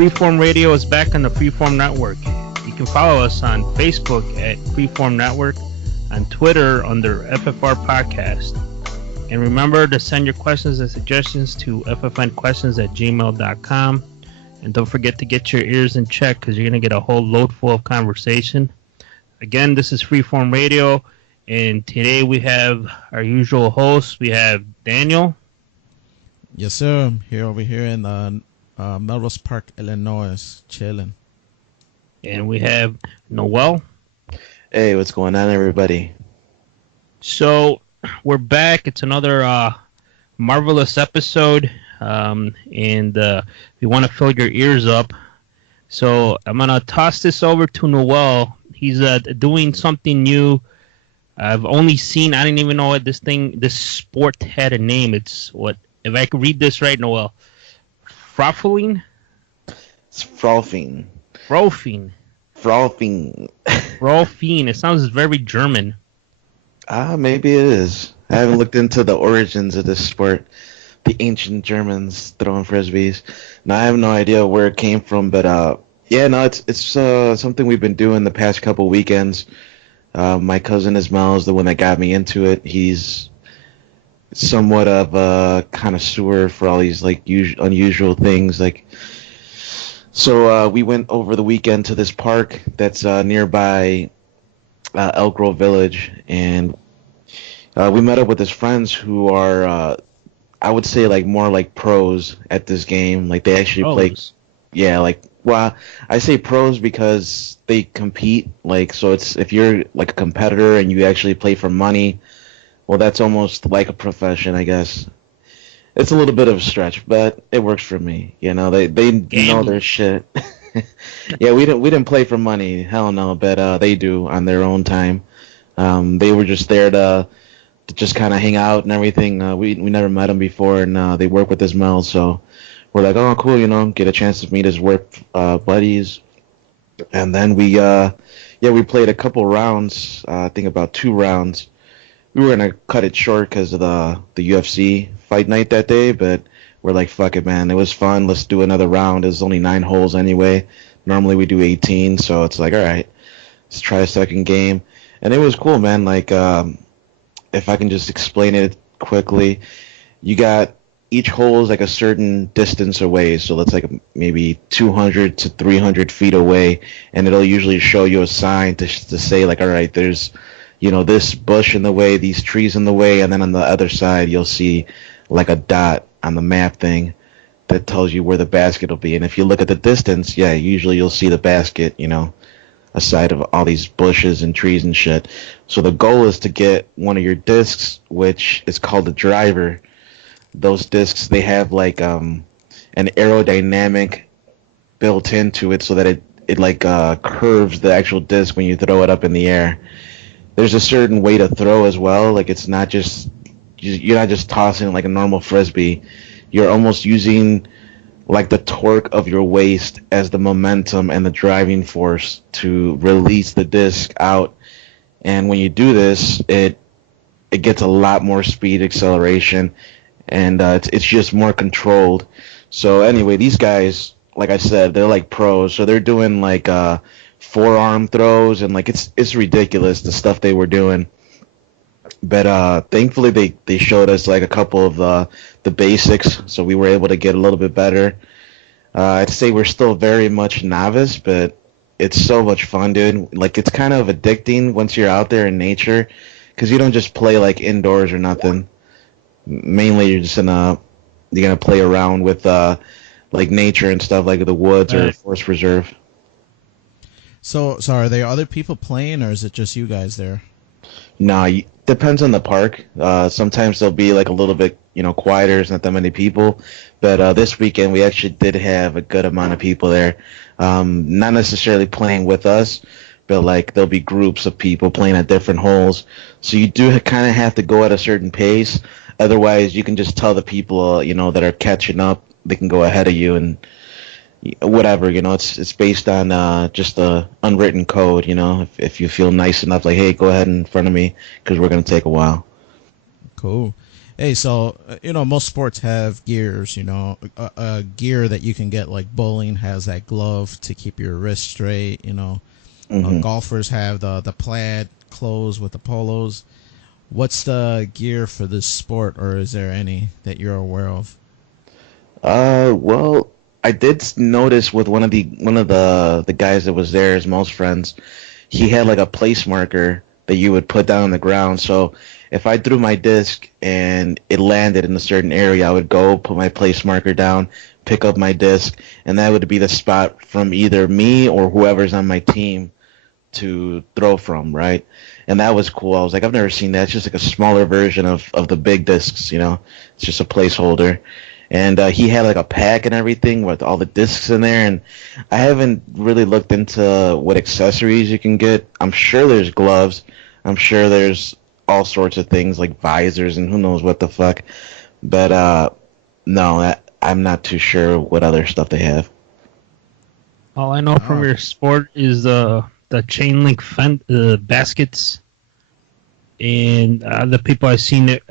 Freeform Radio is back on the Freeform Network. You can follow us on Facebook at Freeform Network, on Twitter under FFR Podcast. And remember to send your questions and suggestions to ffnquestions@gmail.com. And don't forget to get your ears in check because you're going to get a whole load full of conversation. Again, this is Freeform Radio. And today we have our usual hosts. We have Daniel. Yes, sir. I'm over here in Melrose Park, Illinois, chilling. And we have Noel. Hey, what's going on, everybody? So we're back. It's another marvelous episode, and we want to fill your ears up. So I'm gonna toss this over to Noel. He's doing something new. I've only seen. I didn't even know what this sport had a name. It's what, if I could read this right, Noel. Frothing? It's frothing. Frothing. Frothing. Frothing. It sounds very German. Maybe it is. I haven't looked into the origins of this sport. The ancient Germans throwing frisbees. Now I have no idea where it came from, but it's something we've been doing the past couple weekends. My cousin Ismail is the one that got me into it. He's somewhat of a connoisseur for all these like unusual things. So we went over the weekend to this park that's nearby Elk Grove Village, and we met up with his friends who are, I would say, like more like pros at this game. Like they actually play. Yeah, well, I say pros because they compete. So it's, if you're like a competitor and you actually play for money, well, that's almost like a profession, I guess. It's a little bit of a stretch, but it works for me. You know, they know their shit. Yeah, we didn't play for money, hell no, but they do on their own time. They were just there to just kind of hang out and everything. We never met them before, and they work with Ismail, so we're like, oh, cool, get a chance to meet his work buddies. And then we played a couple rounds. I think about 2 rounds. We were gonna cut it short because of the UFC fight night that day, but we're like, fuck it, man. It was fun. Let's do another round. There's only 9 holes anyway. Normally we do 18, so it's like, all right, let's try a second game. And it was cool, man. If I can just explain it quickly, you got each hole is like a certain distance away, so that's like maybe 200 to 300 feet away, and it'll usually show you a sign to say like, all right, there's this bush in the way, these trees in the way, and then on the other side you'll see like a dot on the map thing that tells you where the basket will be. And if you look at the distance, yeah, usually you'll see the basket, aside of all these bushes and trees and shit. So the goal is to get one of your discs, which is called the driver. Those discs, they have like an aerodynamic built into it so that it curves the actual disc when you throw it up in the air. There's a certain way to throw as well. It's not just, you're not just tossing like a normal frisbee. You're almost using like the torque of your waist as the momentum and the driving force to release the disc out. And when you do this, it gets a lot more speed, acceleration, and it's just more controlled. So anyway, these guys, like I said, they're like pros. So they're doing like forearm throws, and it's ridiculous the stuff they were doing. But thankfully they showed us like a couple of the basics, so we were able to get a little bit better. I'd say we're still very much novice, but it's so much fun, dude. It's kind of addicting once you're out there in nature, because you don't just play like indoors or nothing. Mainly you're just you're gonna play around with like nature and stuff, like the woods or forest preserve. So are there other people playing, or is it just you guys there? No, depends on the park. Sometimes they'll be like a little bit, quieter. There's not that many people. But this weekend we actually did have a good amount of people there. Not necessarily playing with us, but like there'll be groups of people playing at different holes. So you do kind of have to go at a certain pace. Otherwise, you can just tell the people, that are catching up, they can go ahead of you and whatever, it's based on just the unwritten code, if you feel nice enough, like, hey, go ahead in front of me because we're going to take a while. Cool. Hey, so most sports have gears. A gear that you can get, like bowling has that glove to keep your wrist straight. Hmm. Golfers have the plaid clothes with the polos. What's the gear for this sport, or is there any that you're aware of? Well, I did notice with one of the guys that was there, his most friends, he had like a place marker that you would put down on the ground. So if I threw my disc and it landed in a certain area, I would go put my place marker down, pick up my disc, and that would be the spot from either me or whoever's on my team to throw from, right? And that was cool. I was like, I've never seen that. It's just like a smaller version of the big discs, you know? It's just a placeholder. And he had like a pack and everything with all the discs in there. And I haven't really looked into what accessories you can get. I'm sure there's gloves. I'm sure there's all sorts of things like visors and who knows what the fuck. But no, I'm not too sure what other stuff they have. All I know from your sport is the chain link baskets, and the people I seen it.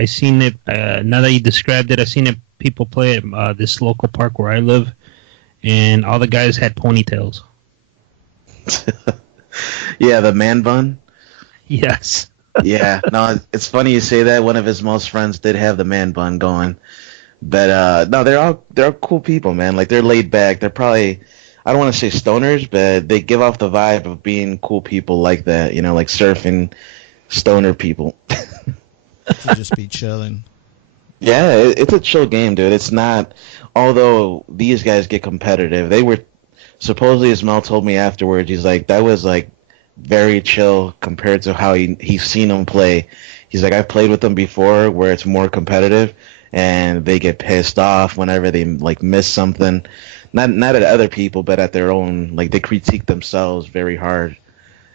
Now that you described it, I seen it. People play at this local park where I live, and all the guys had ponytails. Yeah, the man bun. Yes. Yeah, no, it's funny you say that. One of his most friends did have the man bun going, but no, they're all cool people, man. Like they're laid back. They're probably, I don't want to say stoners, but they give off the vibe of being cool people like that. You know, like surfing stoner people. To just be chilling. Yeah, it's a chill game, dude. It's not. Although these guys get competitive, they were supposedly, as Mel told me afterwards, he's like that was like very chill compared to how he's seen them play. He's like, I've played with them before where it's more competitive and they get pissed off whenever they like miss something. Not at other people, but at their own. Like they critique themselves very hard.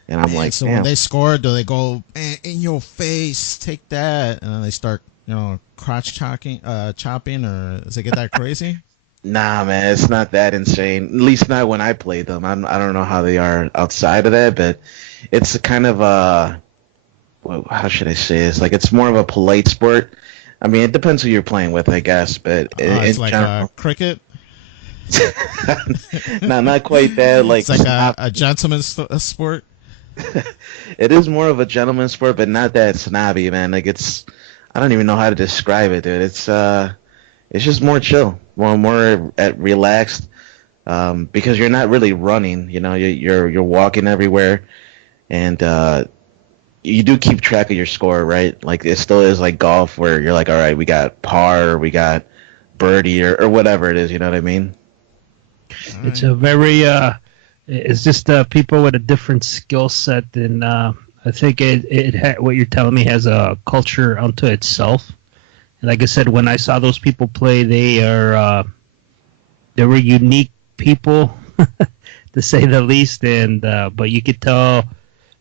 And I'm like, so damn. when they score, do they go, "Man, in your face, take that," and then they start, crotch chopping, or does it get that crazy? Nah, man, it's not that insane. At least not when I play them. I don't know how they are outside of that, but it's a kind of a, well, how should I say this? Like it's more of a polite sport. I mean, it depends who you're playing with, I guess, but It's in like general, cricket. no, not quite that. Like It's like a gentleman's sport. it is more of a gentleman's sport, but not that snobby, man. Like it's, I don't even know how to describe it, dude. It's just more chill, more at relaxed, because you're not really running. You know, you're walking everywhere, and you do keep track of your score, right? Like it still is like golf, where you're like, all right, we got par, or we got birdie, or whatever it is. You know what I mean? It's a very it's just people with a different skill set, and I think what you're telling me has a culture unto itself. And like I said, when I saw those people play, they were unique people, to say the least. And but you could tell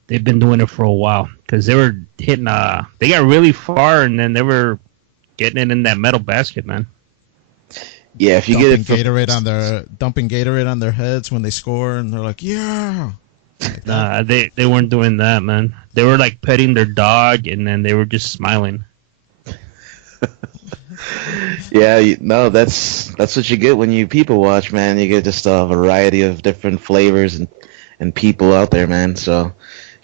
they've been doing it for a while because they were hitting. They got really far, and then they were getting it in that metal basket, man. Yeah, if you dumping get it from, dumping Gatorade on their heads when they score, and they're like, "Yeah." Like Nah, they weren't doing that, man. They were like petting their dog, and then they were just smiling. yeah, no, that's what you get when you people watch, man. You get just a variety of different flavors and people out there, man. So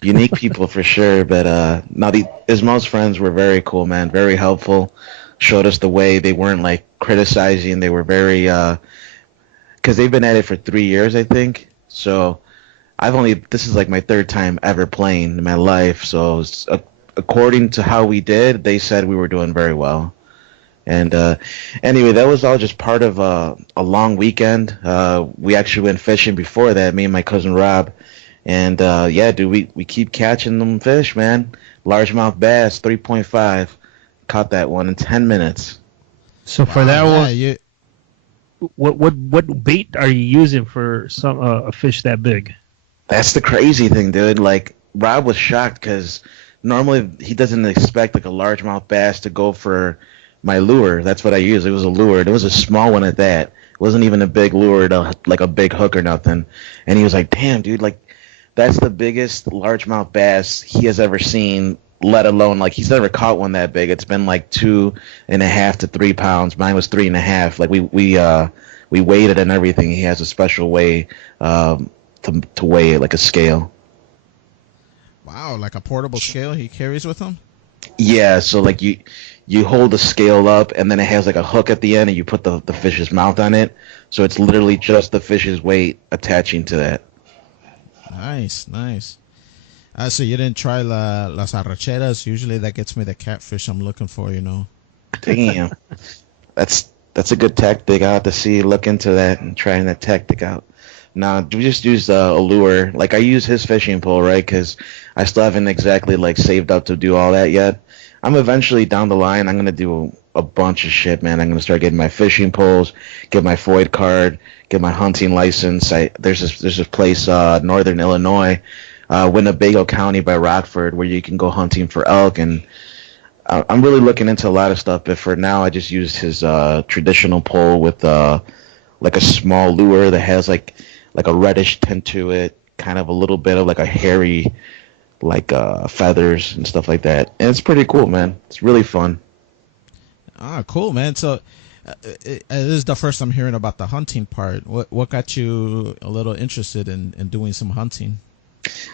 unique people for sure. But no, his most friends were very cool, man. Very helpful. Showed us the way. They weren't like criticizing. They were very, because they've been at it for 3 years, I think. So this is like my third time ever playing in my life. So according to how we did, they said we were doing very well. And anyway, that was all just part of a long weekend. We actually went fishing before that, me and my cousin Rob. And yeah, dude, we keep catching them fish, man. Largemouth bass, 3.5. Caught that one in 10 minutes. So for that one, what bait are you using for a fish that big? That's the crazy thing, dude. Like Rob was shocked because normally he doesn't expect like a largemouth bass to go for my lure. That's what I used. It was a lure. It was a small one at that. It wasn't even a big lure, like a big hook or nothing. And he was like, "Damn, dude! Like that's the biggest largemouth bass he has ever seen let alone like he's never caught one that big. It's been like 2.5 to 3 pounds. Mine was 3.5. Like we weighed it and everything. He has a special way to weigh it, like a scale. Wow, like a portable scale he carries with him? Yeah, so like you hold the scale up and then it has like a hook at the end and you put the fish's mouth on it. So it's literally just the fish's weight attaching to that. Nice, nice. So you didn't try las arracheras? Usually that gets me the catfish I'm looking for, you know. Damn. That's a good tactic. I'll have to look into that and trying that tactic out. Now, we just use a lure. Like, I use his fishing pole, right? Because I still haven't exactly, like, saved up to do all that yet. I'm eventually down the line. I'm going to do a bunch of shit, man. I'm going to start getting my fishing poles, get my FOID card, get my hunting license. There's this place, northern Illinois, Winnebago County by Rockford, where you can go hunting for elk. And I'm really looking into a lot of stuff. But for now, I just used his traditional pole with, like, a small lure that has, like a reddish tint to it, kind of a little bit of like a hairy, like feathers and stuff like that. And it's pretty cool, man. It's really fun. Ah, cool, man. So this is the first I'm hearing about the hunting part. What got you a little interested in doing some hunting?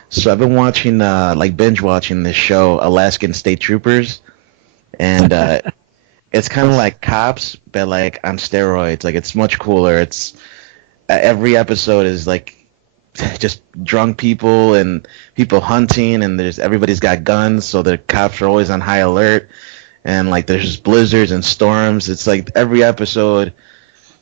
So I've been watching, like binge watching this show, Alaskan State Troopers, and it's kind of like Cops, but like on steroids. Like it's much cooler. It's every episode is like just drunk people and people hunting, and everybody's got guns, so the cops are always on high alert, and like there's just blizzards and storms. It's like every episode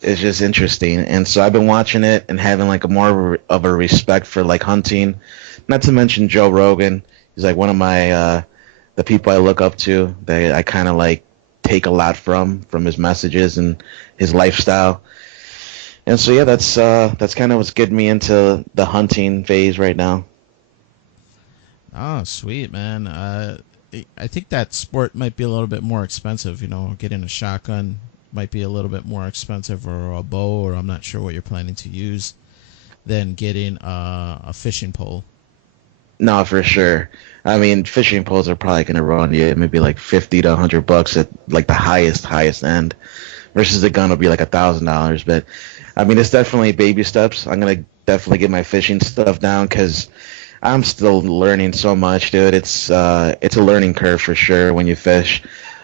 is just interesting, and so I've been watching it and having like a more of a respect for like hunting. Not to mention Joe Rogan. He's like one of my the people I look up to, that I kind of like take a lot from his messages and his lifestyle. And so yeah, that's kind of what's getting me into the hunting phase right now. Oh, sweet, man. I think that sport might be a little bit more expensive. You know, getting a shotgun might be a little bit more expensive, or a bow, or I'm not sure what you're planning to use, than getting a fishing pole. No, for sure. I mean, fishing poles are probably going to run you maybe like $50 to $100 at like the highest end, versus the gun will be like $1,000. But I mean, it's definitely baby steps. I'm gonna definitely get my fishing stuff down because I'm still learning so much, dude. It's a learning curve for sure when you fish.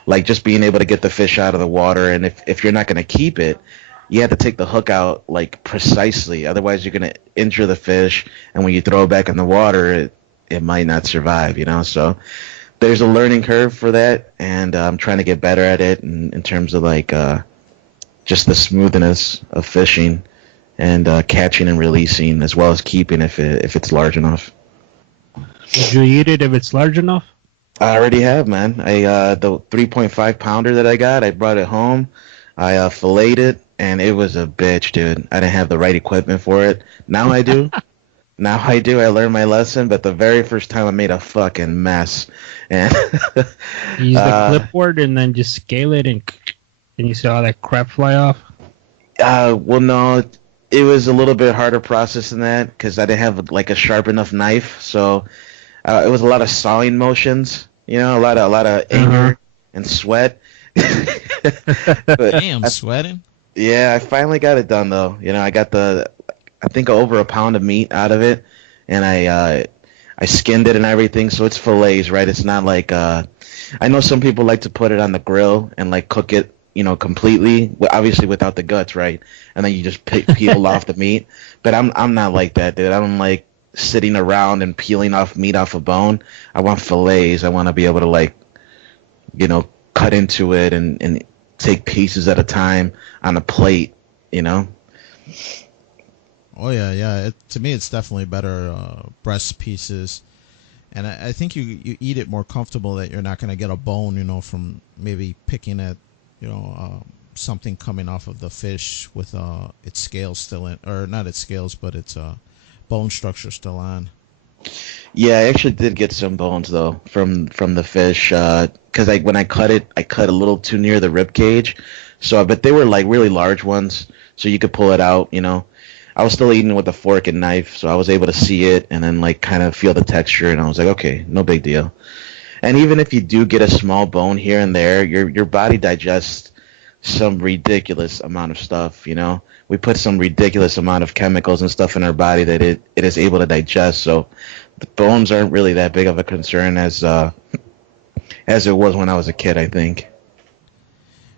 Like just being able to get the fish out of the water, and if you're not gonna keep it, you have to take the hook out like precisely. Otherwise, you're gonna injure the fish, and when you throw it back in the water, it might not survive. You know, so there's a learning curve for that, and I'm trying to get better at it in terms of like. Just the smoothness of fishing and catching and releasing, as well as keeping if it's large enough. Would you eat it if it's large enough? I already have, man. The 3.5 pounder that I got, I brought it home. I filleted it, and it was a bitch, dude. I didn't have the right equipment for it. Now I do. Now I do. I learned my lesson, but the very first time I made a fucking mess. And you use the clipboard and then just scale it and you saw all that crap fly off? Well, no, it was a little bit harder process than that because I didn't have like a sharp enough knife. So it was a lot of sawing motions, you know, a lot of anger and sweat. Damn, sweating. Yeah, I finally got it done though. You know, I got I think over a pound of meat out of it, and I skinned it and everything, so it's fillets, right? It's not like I know some people like to put it on the grill and like cook it, you know, completely, obviously without the guts, right? And then you just peel off the meat. But I'm not like that, dude. I don't like sitting around and peeling off meat off a bone. I want fillets. I want to be able to like, you know, cut into it and take pieces at a time on a plate, you know? Oh yeah. To me, it's definitely better breast pieces, and I think you eat it more comfortable, that you're not going to get a bone, you know, from maybe picking at, you know, something coming off of the fish with its scales still in, or not its scales, but its bone structure still on. Yeah, I actually did get some bones though from the fish, because when I cut it, I cut a little too near the rib cage. So, but they were like really large ones, so you could pull it out. You know, I was still eating with a fork and knife, so I was able to see it and then like kind of feel the texture, and I was like, okay, no big deal. And even if you do get a small bone here and there, your body digests some ridiculous amount of stuff, you know. We put some ridiculous amount of chemicals and stuff in our body that it is able to digest. So the bones aren't really that big of a concern as it was when I was a kid, I think.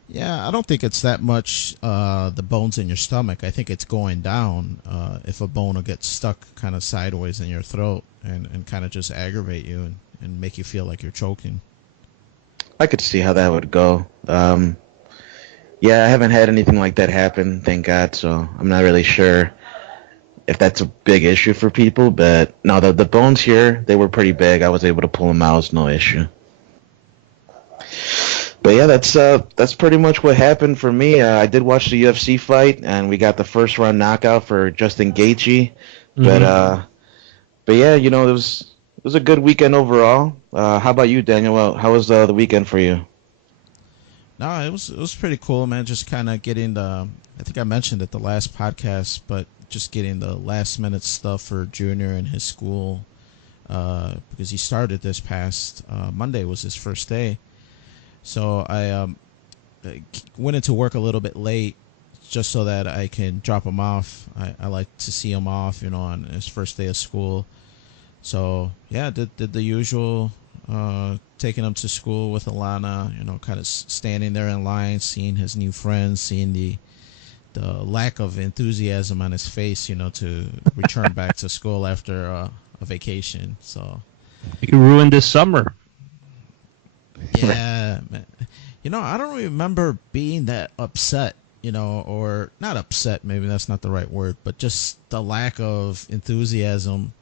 Yeah, I don't think it's that much the bones in your stomach. I think it's going down if a bone will get stuck kind of sideways in your throat and kind of just aggravate you and make you feel like you're choking. I could see how that would go. Yeah, I haven't had anything like that happen, thank God, so I'm not really sure if that's a big issue for people, but no, the bones here, they were pretty big. I was able to pull them out, it was no issue. But yeah, that's pretty much what happened for me. I did watch the UFC fight, and we got the first round knockout for Justin Gaethje. Mm-hmm. But yeah, you know, it was a good weekend overall. How about you, Daniel? Well, how was the weekend for you? No, it was pretty cool, man. Just kind of getting I think I mentioned it the last podcast, but just getting the last minute stuff for Junior and his school because he started this past Monday was his first day. So I went into work a little bit late just so that I can drop him off. I like to see him off, you know, on his first day of school. So yeah, did the usual, taking him to school with Alana, you know, kind of standing there in line, seeing his new friends, seeing the lack of enthusiasm on his face, you know, to return back to school after a vacation. So You ruined this summer. yeah, man. You know, I don't remember being that upset, you know, or not upset, maybe that's not the right word, but just the lack of enthusiasm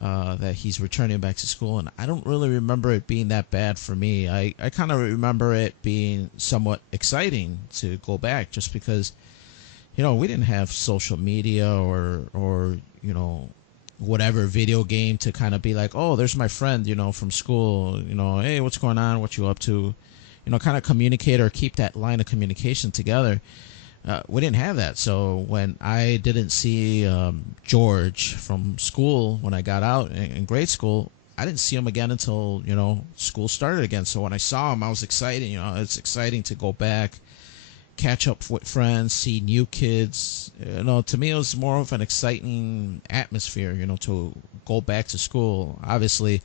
that he's returning back to school. And I don't really remember it being that bad for me. I kind of remember it being somewhat exciting to go back just because, you know, we didn't have social media or you know, whatever video game to kind of be like, oh, there's my friend, you know, from school, you know, hey, what's going on? What you up to? You know, kind of communicate or keep that line of communication together. We didn't have that. So when I didn't see George from school when I got out in grade school, I didn't see him again until, you know, school started again. So when I saw him, I was excited. You know, it's exciting to go back, catch up with friends, see new kids. You know, to me, it was more of an exciting atmosphere, you know, to go back to school. Obviously,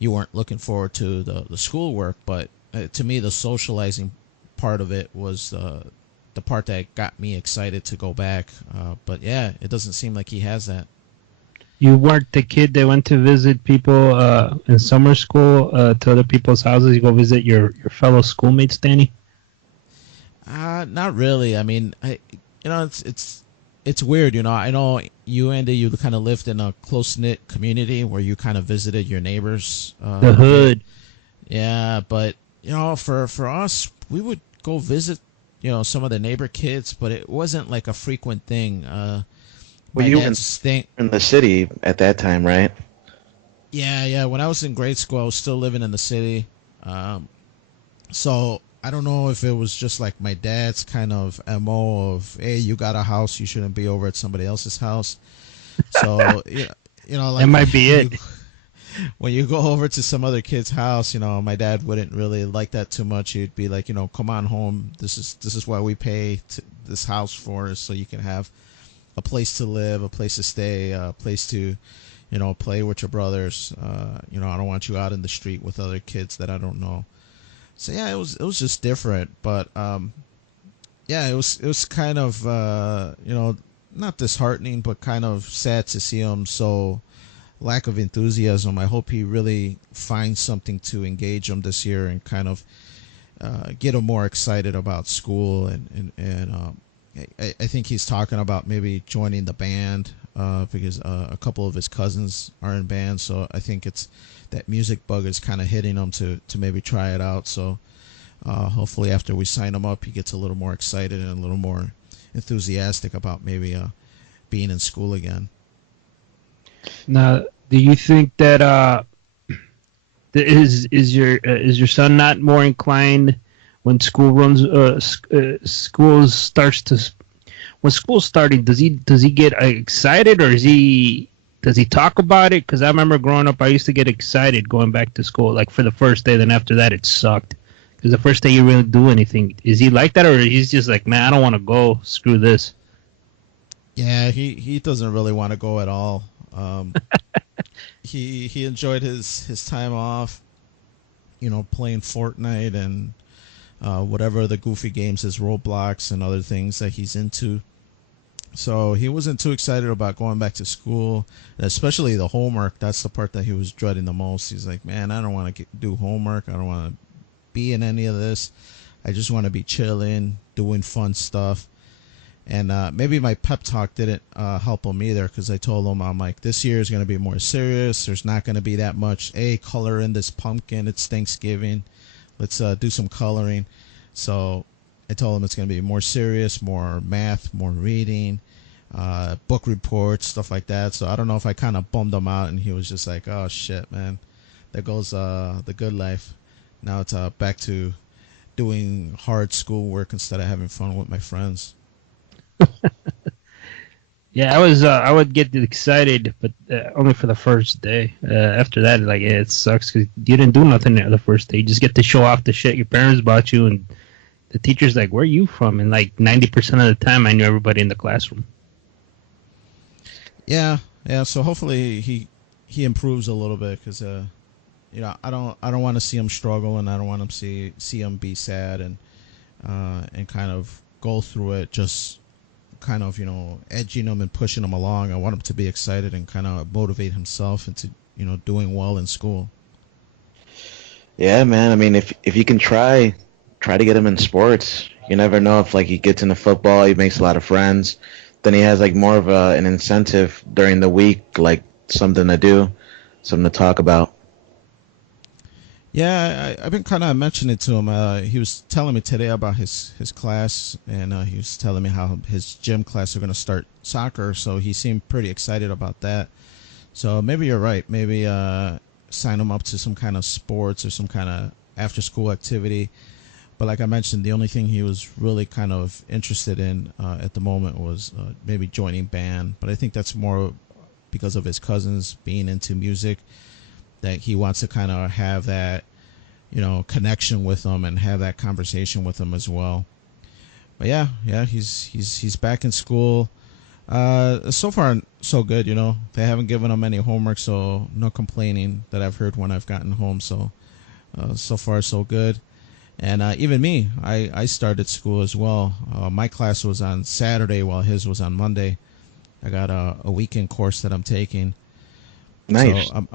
you weren't looking forward to the schoolwork, but to me, the socializing part of it was the part that got me excited to go back. But yeah, it doesn't seem like he has that. You weren't the kid that went to visit people in summer school to other people's houses. You go visit your fellow schoolmates, Danny? Not really. I mean, you know, it's weird. You know, I know you, Andy, you kind of lived in a close knit community where you kind of visited your neighbors. The hood. Yeah, but you know, for us, we would go visit, you know, some of the neighbor kids, but it wasn't like a frequent thing. Well, you were in the city at that time, right? Yeah. When I was in grade school, I was still living in the city. So I don't know if it was just like my dad's kind of MO of, hey, you got a house, you shouldn't be over at somebody else's house. So, you know, like that might be it. When you go over to some other kid's house, you know, my dad wouldn't really like that too much. He'd be like, you know, come on home. This is what we pay this house for, so you can have a place to live, a place to stay, a place to, you know, play with your brothers. You know, I don't want you out in the street with other kids that I don't know. So yeah, it was just different, but yeah, it was kind of you know, not disheartening, but kind of sad to see him so lack of enthusiasm. I hope he really finds something to engage him this year and kind of get him more excited about school. And I think he's talking about maybe joining the band because a couple of his cousins are in bands. So I think it's that music bug is kind of hitting him to maybe try it out. So hopefully after we sign him up, he gets a little more excited and a little more enthusiastic about maybe being in school again. Now, do you think that is your son not more inclined when school runs school starts to when school's starting? Does he get excited, or does Does he talk about it? Because I remember growing up, I used to get excited going back to school, like for the first day. Then after that, it sucked. Because the first day you really do anything. Is he like that, or he's just like, man, I don't want to go. Screw this. Yeah, he doesn't really want to go at all. He enjoyed his time off, playing Fortnite and whatever the goofy games, his Roblox and other things that he's into. So he wasn't too excited about going back to school, especially the homework. That's the part that he was dreading the most. He's like, man, I don't want to do homework. I don't want to be in any of this. I just want to be chilling, doing fun stuff. And maybe my pep talk didn't help him either, because I told him, I'm like, this year is going to be more serious. There's not going to be that much, color in this pumpkin. It's Thanksgiving. Let's do some coloring. So I told him it's going to be more serious, more math, more reading, book reports, stuff like that. So I don't know if I kind of bummed him out, and he was just like, oh, shit, man. There goes the good life. Now it's back to doing hard schoolwork instead of having fun with my friends. Yeah, I would get excited, but only for the first day. After that, like, yeah, it sucks because you didn't do nothing the first day. You just get to show off the shit your parents bought you, and the teacher's like, where are you from? And like 90% of the time, I knew everybody in the classroom. Yeah. So hopefully he improves a little bit, because I don't want to see him struggle, and I don't want to see him be sad and kind of go through it, just kind of edging him and pushing him along. I want him to be excited and kind of motivate himself into doing well in school. Yeah, man. I mean, if you can try to get him in sports, you never know. If like he gets into football, he makes a lot of friends. Then he has like more of an incentive during the week, like something to do, something to talk about. Yeah, I've been kind of mentioning it to him. He was telling me today about his class, and he was telling me how his gym class are going to start soccer, so he seemed pretty excited about that. So maybe you're right. Maybe sign him up to some kind of sports or some kind of after-school activity. But like I mentioned, the only thing he was really kind of interested in at the moment was maybe joining band. But I think that's more because of his cousins being into music, that he wants to kind of have that, connection with them and have that conversation with them as well. But yeah, he's back in school. So far, so good. They haven't given him any homework, so no complaining that I've heard when I've gotten home. So far, so good. And even me, I started school as well. My class was on Saturday while his was on Monday. I got a weekend course that I'm taking. Nice. So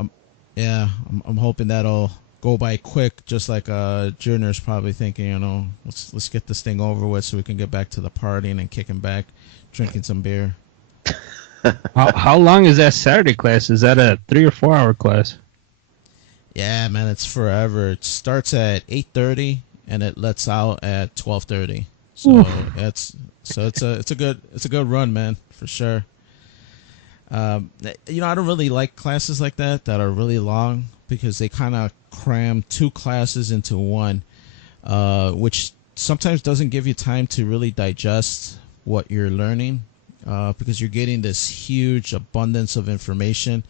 I'm hoping that'll go by quick, just like Junior's probably thinking, let's get this thing over with so we can get back to the partying and kicking back, drinking some beer. How long is that Saturday class? Is that a 3 or 4 hour class? Yeah, man, it's forever. It starts at 8:30 and it lets out at 12:30. So it's a good run, man, for sure. I don't really like classes like that are really long, because they kind of cram 2 classes into one, which sometimes doesn't give you time to really digest what you're learning, because you're getting this huge abundance of information,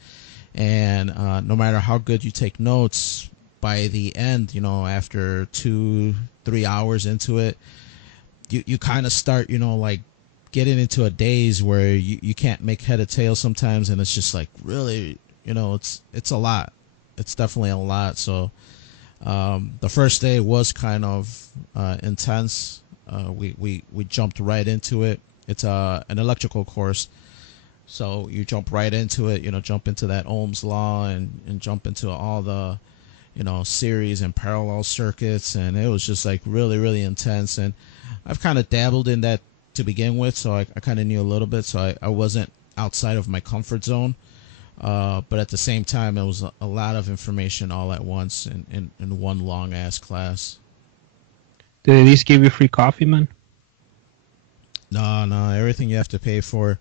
and no matter how good you take notes, by the end, after 2-3 hours into it, you kind of start, like getting into a daze where you can't make head or tail sometimes, and it's just like really, it's a lot. It's definitely a lot. So the first day was kind of intense. We jumped right into it. It's an electrical course, so you jump right into it. Jump into that Ohm's law and jump into all the series and parallel circuits, and it was just like really, really intense. And I've kind of dabbled in that to begin with, so I kind of knew a little bit, so I wasn't outside of my comfort zone, but at the same time, it was a lot of information all at once in one long ass class. Did they at least give you free coffee, man? No, everything you have to pay for,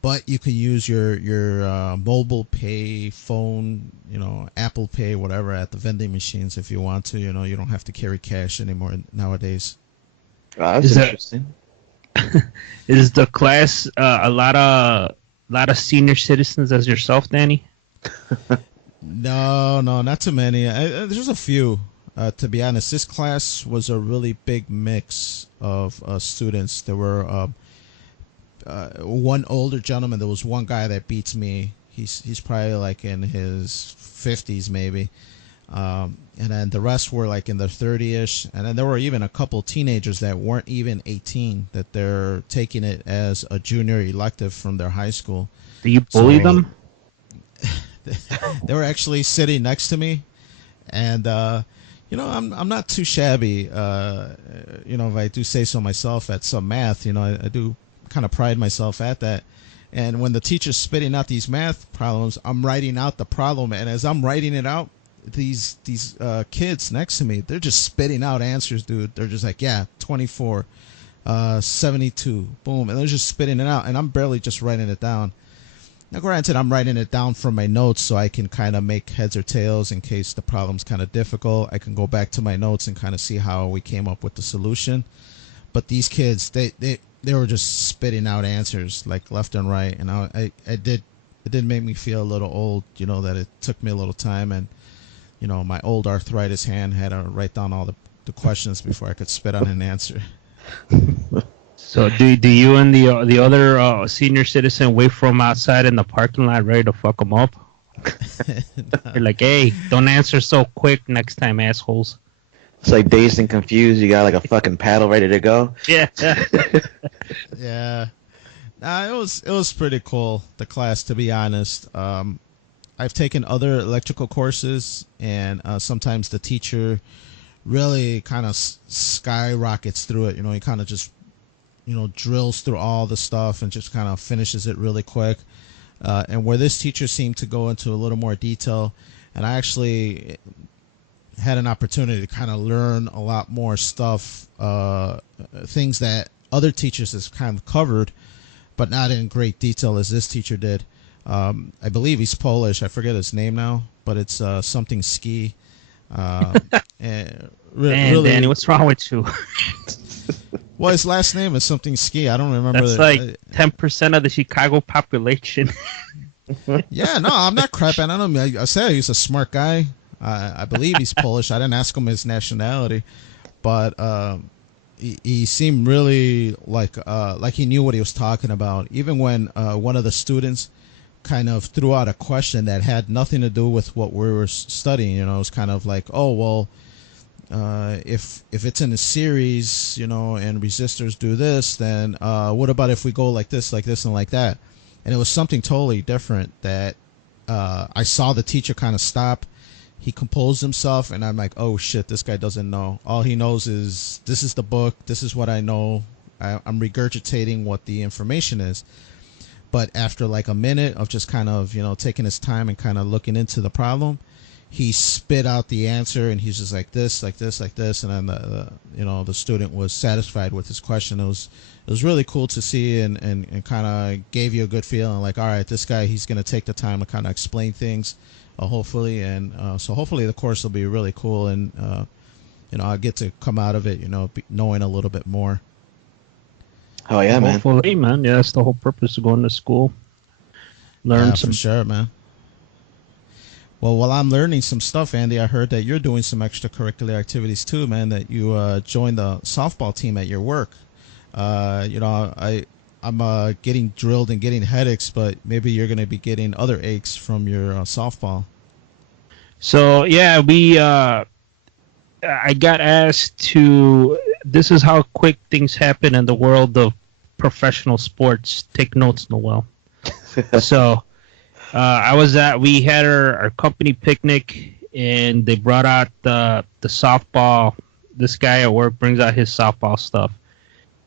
but you can use your mobile pay, phone, Apple Pay, whatever, at the vending machines if you want to. You don't have to carry cash anymore nowadays. Oh, that's interesting. Is the class a lot of lot of senior citizens as yourself, Danny? No, not too many. There's a few. To be honest, this class was a really big mix of students. There were one older gentleman. There was one guy that beats me. He's probably like in his 50s maybe. And then the rest were like in their 30ish. And then there were even a couple teenagers that weren't even 18, that they're taking it as a junior elective from their high school. Do you bully them? They were actually sitting next to me, and I'm not too shabby. If I do say so myself, at some math. I do kind of pride myself at that. And when the teacher's spitting out these math problems, I'm writing out the problem, and as I'm writing it out, these kids next to me, they're just spitting out answers, dude. They're just like, yeah, 24, 72, boom, and they're just spitting it out, and I'm barely just writing it down. Now, granted, I'm writing it down from my notes so I can kind of make heads or tails in case the problem's kind of difficult. I can go back to my notes and kind of see how we came up with the solution. But these kids, they were just spitting out answers like left and right, and it did make me feel a little old, that it took me a little time, and my old arthritis hand had to write down all the questions before I could spit out an answer. So do you and the other senior citizen wait for him outside in the parking lot ready to fuck him up? You're like, hey, don't answer so quick next time, assholes. It's like Dazed and Confused. You got like a fucking paddle ready to go. Yeah. Yeah. It was pretty cool, the class, to be honest. I've taken other electrical courses, and sometimes the teacher really kind of skyrockets through it. He kind of just drills through all the stuff and just kind of finishes it really quick. And where this teacher seemed to go into a little more detail, and I actually had an opportunity to kind of learn a lot more stuff, things that other teachers has kind of covered, but not in great detail as this teacher did. I believe he's Polish. I forget his name now, but it's something Ski. Man, really, Danny, what's wrong with you? Well, his last name is something Ski. I don't remember. That's like 10% of the Chicago population. Yeah, no, I'm not crapping on him. I said he's a smart guy. I believe he's Polish. I didn't ask him his nationality, but he seemed really like he knew what he was talking about. Even when one of the students kind of threw out a question that had nothing to do with what we were studying. It was kind of like, oh, well, if it's in a series, and resistors do this, then what about if we go like this, and like that? And it was something totally different that I saw the teacher kind of stop. He composed himself, and I'm like, oh, shit, this guy doesn't know. All he knows is, this is the book, this is what I know. I'm regurgitating what the information is. But after like a minute of just kind of, taking his time and kind of looking into the problem, he spit out the answer, and he's just like this, like this, like this. And then the student was satisfied with his question. It was really cool to see, and kind of gave you a good feeling like, all right, this guy, he's going to take the time to kind of explain things, hopefully. And so hopefully the course will be really cool, and I'll get to come out of it, knowing a little bit more. Oh yeah, man. Hopefully, man. Yeah, that's the whole purpose of going to school. Learn some. For sure, man. Well, while I'm learning some stuff, Andy, I heard that you're doing some extracurricular activities too, man. That you joined the softball team at your work. I'm getting drilled and getting headaches, but maybe you're going to be getting other aches from your softball. So yeah, I got asked to. This is how quick things happen in the world of professional sports. Take notes, Noel. So we had our company picnic, and they brought out the softball. This guy at work brings out his softball stuff.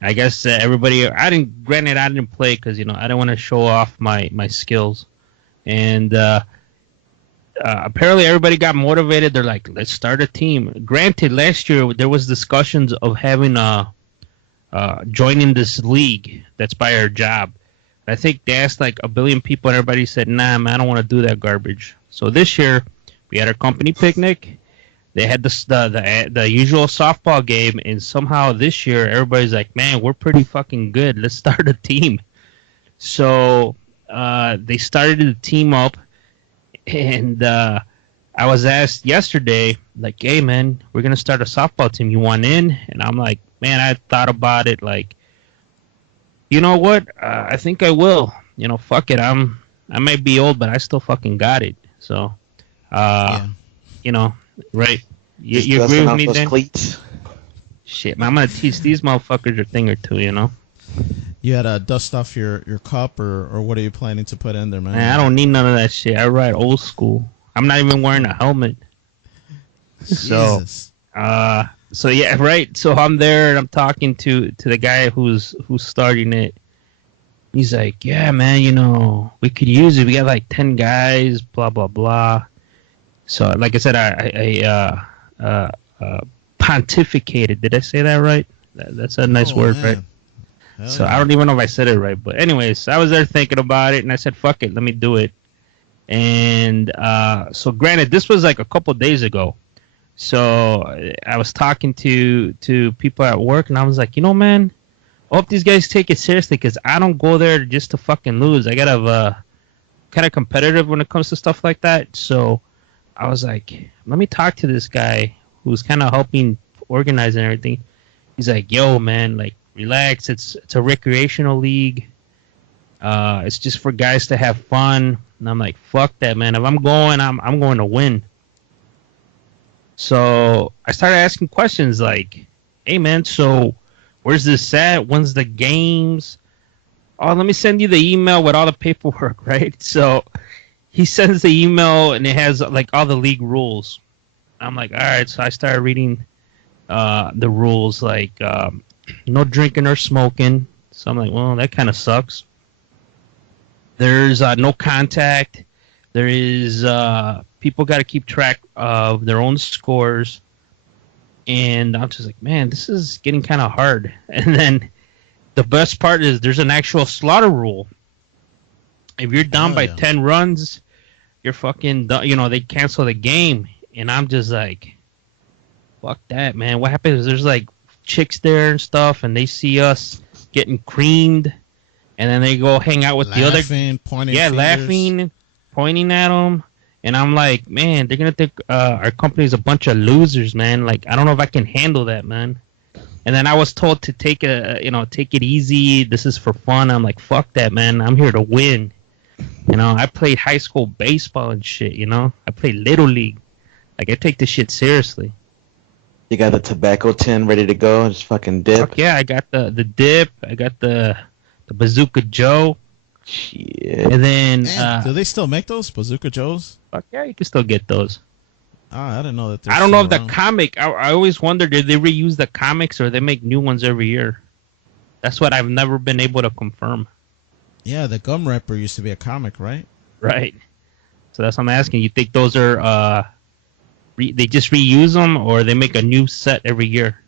I guess everybody. I didn't play because I didn't want to show off my skills, and apparently everybody got motivated. They're like, let's start a team. Granted, last year there was discussions of having joining this league that's by our job. I think they asked like a billion people, and everybody said, nah, man, I don't want to do that garbage. So this year we had our company picnic. They had the usual softball game, and somehow this year everybody's like, man, we're pretty fucking good. Let's start a team. So they started the team up, and I was asked yesterday, like, hey, man, we're going to start a softball team. You want in? And I'm like, man, I thought about it. Like, you know what? I think I will. You know, fuck it. I might be old, but I still fucking got it. So, Yeah. you know, right? Just You agree dusting with off me, those Dan? cleats. Shit, man, I'm going to teach these motherfuckers a thing or two, you know? You had to dust off your cup, or what are you planning to put in there, man? Man, I don't need none of that shit. I ride old school. I'm not even wearing a helmet. So, Jesus. so yeah, right. So I'm there and I'm talking to the guy who's starting it. He's like, yeah, man, you know, we could use it. We got like 10 guys, blah blah blah. So, like I said, I pontificated. Did I say that right? That's a nice word, man. right? Hell So yeah. I don't even know if I said it right, but anyways, I was there thinking about it, and I said, "Fuck it, let me do it." And so, granted, this was like a couple days ago. So I was talking to people at work, and I was like, you know, man, I hope these guys take it seriously because I don't go there just to fucking lose. I gotta kind of competitive when it comes to stuff like that. So I was like, let me talk to this guy who's kind of helping organize and everything. He's like, yo, man, like, relax. It's a recreational league. It's just for guys to have fun. And I'm like, fuck that, man. If I'm going, I'm going to win. So I started asking questions like, hey, man, so where's this at? When's the games? Oh, let me send you the email with all the paperwork, right? So he sends the email and it has like all the league rules. I'm like, all right. So I started reading the rules, like no drinking or smoking. So I'm like, well, that kind of sucks. There's no contact. There is people got to keep track of their own scores. And I'm just like, man, this is getting kind of hard. And then the best part is there's an actual slaughter rule. If you're down by 10 runs, you're fucking done. You know, they cancel the game. And I'm just like, fuck that, man. What happens is there's like chicks there and stuff, and they see us getting creamed, and then they go hang out with the other. Pointing yeah, fingers. laughing, pointing at them. And I'm like, man, they're going to think our company's a bunch of losers, man. Like, I don't know if I can handle that, man. And then I was told to take it easy. This is for fun. I'm like, fuck that, man. I'm here to win. You know, I played high school baseball and shit, you know. I played Little League. Like, I take this shit seriously. You got the tobacco tin ready to go. Just fucking dip. Fuck yeah, I got the dip. I got the Bazooka Joe. Shit. And then... Man, do they still make those? Bazooka Joes? Fuck yeah, you can still get those. Oh, I didn't know that they're I don't know if still the around. comic... I always wondered, did they reuse the comics or they make new ones every year? That's what I've never been able to confirm. Yeah, the gum wrapper used to be a comic, right? Right. So that's what I'm asking. You think those are... they just reuse them or they make a new set every year?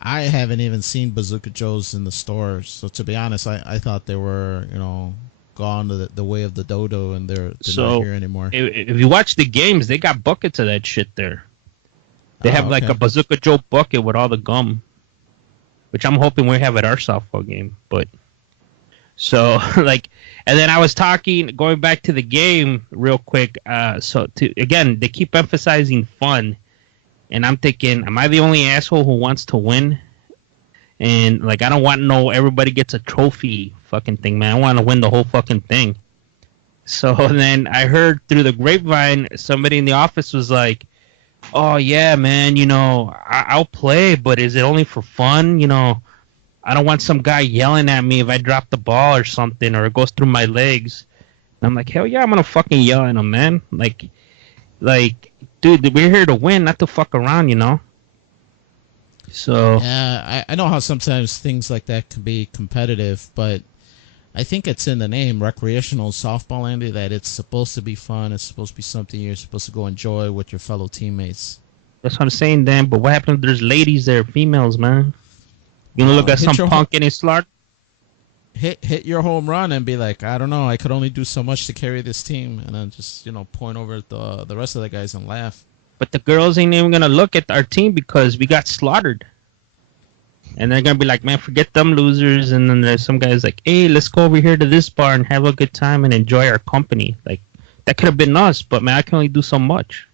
I haven't even seen Bazooka Joes in the stores. So to be honest, I thought they were, gone to the way of the dodo, and they're not here anymore. If you watch the games, they got buckets of that shit there. They have like okay. a Bazooka Joe bucket with all the gum, which I'm hoping we have at our softball game. But so like, and then I was going back to the game real quick. Again, they keep emphasizing fun. And I'm thinking, am I the only asshole who wants to win? And, like, I don't want everybody gets a trophy fucking thing, man. I want to win the whole fucking thing. So then I heard through the grapevine, somebody in the office was like, oh, yeah, man, I'll play, but is it only for fun? I don't want some guy yelling at me if I drop the ball or something, or it goes through my legs. And I'm like, hell yeah, I'm going to fucking yell at him, man. Like, dude, we're here to win, not to fuck around, So yeah, I know how sometimes things like that can be competitive, but I think it's in the name, recreational softball, Andy, that it's supposed to be fun. It's supposed to be something you're supposed to go enjoy with your fellow teammates. that's what I'm saying, Dan. But what happens if there's ladies there, females, man? You gonna look at some punk getting slaughtered? Hit your home run and be like, I don't know, I could only do so much to carry this team, and then just point over at the rest of the guys and laugh. But the girls ain't even gonna look at our team because we got slaughtered. And they're gonna be like, man, forget them losers. And then there's some guys like, hey, let's go over here to this bar and have a good time and enjoy our company. Like, that could have been us, but man, I can only do so much.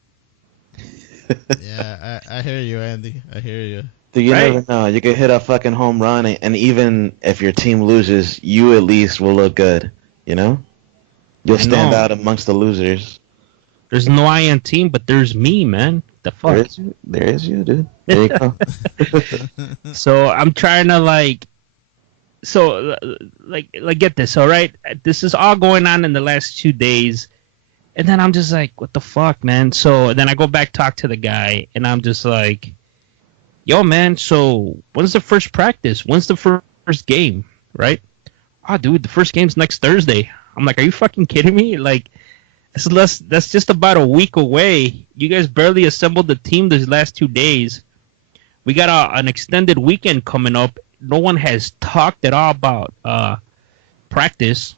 Yeah, I hear you, Andy. I hear you. Dude, you Right. never know. You could hit a fucking home run, and even if your team loses, you at least will look good. You know, you'll I stand know. out amongst the losers. There's no I on team, but there's me, man. The fuck. There is you, dude. There you go. So I'm trying to like get this, all right? This is all going on in the last 2 days. And then I'm just like, what the fuck, man? So then I go back, talk to the guy, and I'm just like, yo, man, so when's the first practice? When's the first game, right? Oh, dude, the first game's next Thursday. I'm like, are you fucking kidding me? Like, that's just about a week away. You guys barely assembled the team these last 2 days. We got an extended weekend coming up. No one has talked at all about practice.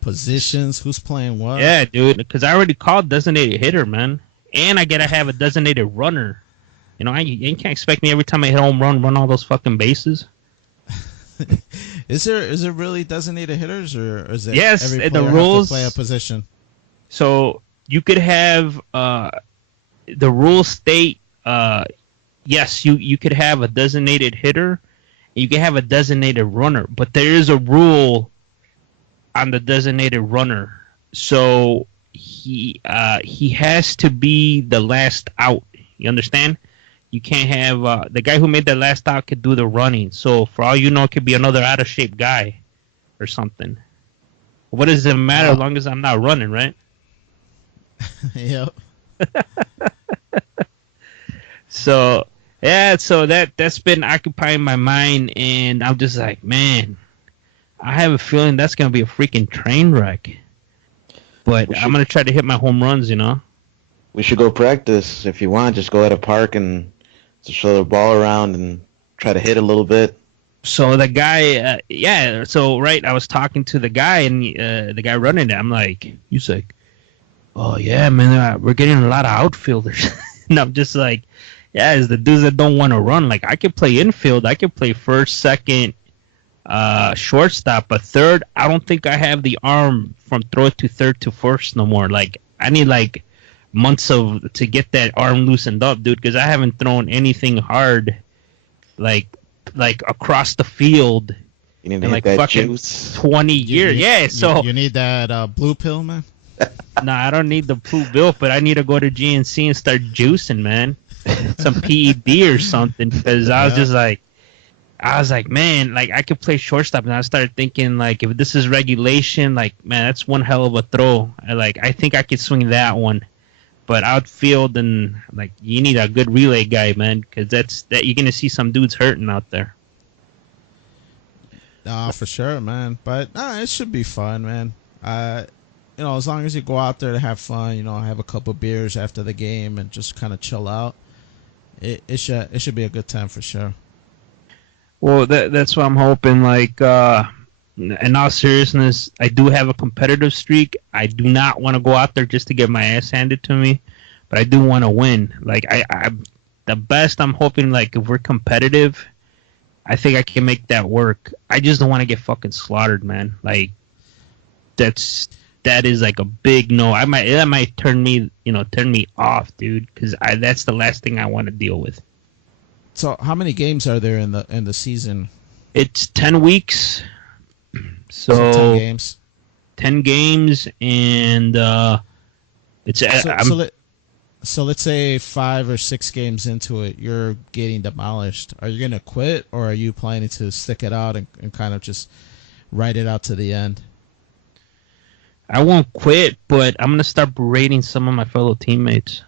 Positions, who's playing what? Yeah, dude, because I already called designated hitter, man. And I got to have a designated runner. You know, you can't expect me every time I hit home run all those fucking bases. Is there really designated hitters, or is it Yes, every the player have rules- to play a position? So you could have the rules state, yes, you could have a designated hitter, and you can have a designated runner, but there is a rule on the designated runner. So he has to be the last out. You understand? You can't have the guy who made the last out could do the running. So for all you know, it could be another out of shape guy or something. What does it matter as long as I'm not running, right? Yep. So yeah, so that's been occupying my mind, and I'm just like, man, I have a feeling that's gonna be a freaking train wreck. But I'm gonna try to hit my home runs, you know. We should go practice if you want. Just go at a park and just throw the ball around and try to hit a little bit. So the guy, right, I was talking to the guy, and the guy running it. I'm like, he's like, oh yeah, man, we're getting a lot of outfielders. And I'm just like, yeah, it's the dudes that don't want to run. Like, I could play infield, I could play first, second, shortstop, but third, I don't think I have the arm from throw it to third to first no more. Like, I need like months to get that arm loosened up, dude, because I haven't thrown anything hard, like across the field You need to in hit like that fucking juice. 20 years. Yeah, so you need that blue pill, man. nah, I don't need the blue bill, but I need to go to GNC and start juicing, man. Some PED or something, because I was like, man, like I could play shortstop, and I started thinking, like, if this is regulation, like, man, that's one hell of a throw. I think I could swing that one, but outfield, and like, you need a good relay guy, man, because that you're gonna see some dudes hurting out there. For sure, man. But it should be fun, man. You know, as long as you go out there to have fun, you know, have a couple beers after the game and just kind of chill out, it should be a good time for sure. Well, that's what I'm hoping. Like, in all seriousness, I do have a competitive streak. I do not want to go out there just to get my ass handed to me, but I do want to win. Like, I'm the best. I'm hoping, like, if we're competitive, I think I can make that work. I just don't want to get fucking slaughtered, man. Like, that is like a big no. That might turn me off, dude, because that's the last thing I want to deal with. So, how many games are there in the season? It's 10 weeks. So 10 games. 10 games, and it's So let's say 5 or 6 games into it, you're getting demolished. Are you gonna quit, or are you planning to stick it out and kind of just ride it out to the end? I won't quit, but I'm gonna start berating some of my fellow teammates.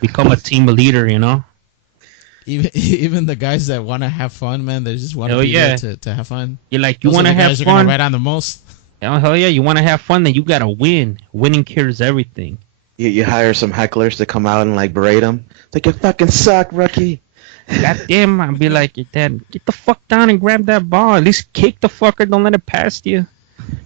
Become a team leader, you know. Even the guys that want to have fun, man, they just want to be there to have fun. You're like, you Those want to are the have guys fun? You're gonna ride on the most. Oh, hell yeah, you want to have fun? Then you gotta win. Winning cures everything. You hire some hecklers to come out and like berate them. It's like, you fucking suck, rookie. God damn, I'll be like, Dad, get the fuck down and grab that ball. At least kick the fucker. Don't let it past you.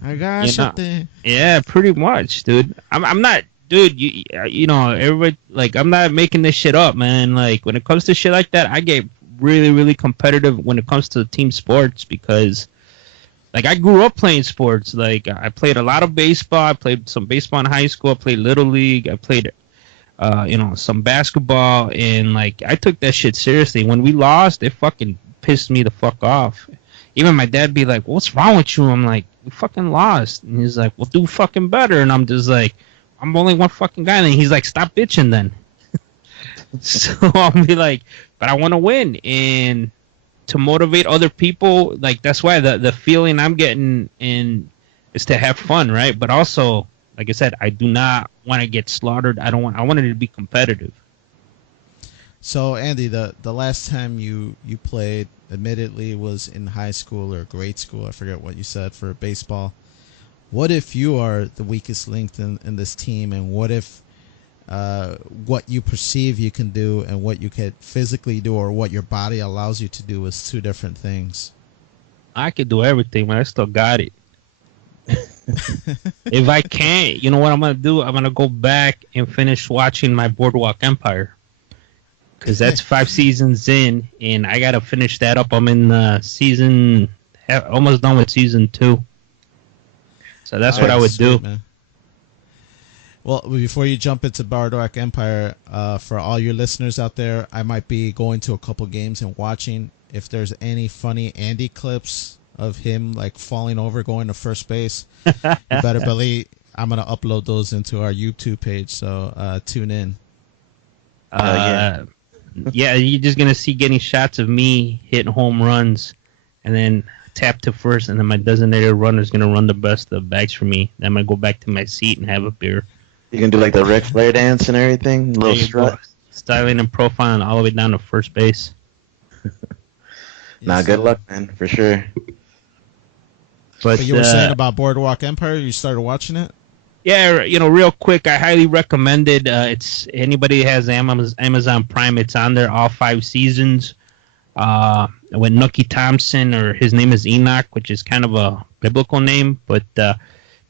I got something. Yeah, pretty much, dude. I'm not, dude. You know, everybody, like, I'm not making this shit up, man. Like, when it comes to shit like that, I get really, really competitive when it comes to team sports because, like, I grew up playing sports. Like, I played a lot of baseball. I played some baseball in high school. I played Little League. I played, some basketball. And, like, I took that shit seriously. When we lost, it fucking pissed me the fuck off. Even my dad be like, what's wrong with you? I'm like, we fucking lost. And he's like, well, do fucking better. And I'm just like, I'm only one fucking guy. And he's like, stop bitching then. So I'll be like, but I want to win. And to motivate other people, like, that's why the feeling I'm getting in is to have fun, right? But also, like I said, I do not want to get slaughtered. I wanted it to be competitive. So, Andy, the last time you played, admittedly, was in high school or grade school. I forget what you said for baseball. What if you are the weakest link in this team, and what if what you perceive you can do and what you can physically do or what your body allows you to do is two different things? I could do everything, but I still got it. If I can't, you know what I'm going to do? I'm going to go back and finish watching my Boardwalk Empire. Because that's 5 seasons in, and I got to finish that up. I'm in almost done with season 2. So that's what I would do. Man. Well, before you jump into Boardwalk Empire, for all your listeners out there, I might be going to a couple games and watching. If there's any funny Andy clips of him like falling over, going to first base, you better believe I'm going to upload those into our YouTube page. So tune in. Yeah, you're just going to see getting shots of me hitting home runs and then tap to first, and then my designated runner is going to run the best of bags for me. Then I'm going to go back to my seat and have a beer. You can do like the Ric Flair dance and everything? A little strut? Styling and profiling all the way down to first base. Nah, good luck, man, for sure. But you were saying about Boardwalk Empire, you started watching it? Yeah, real quick, I highly recommend it. It's anybody that has Amazon Prime, it's on there, all 5 seasons. With Nookie Thompson, or his name is Enoch, which is kind of a biblical name, but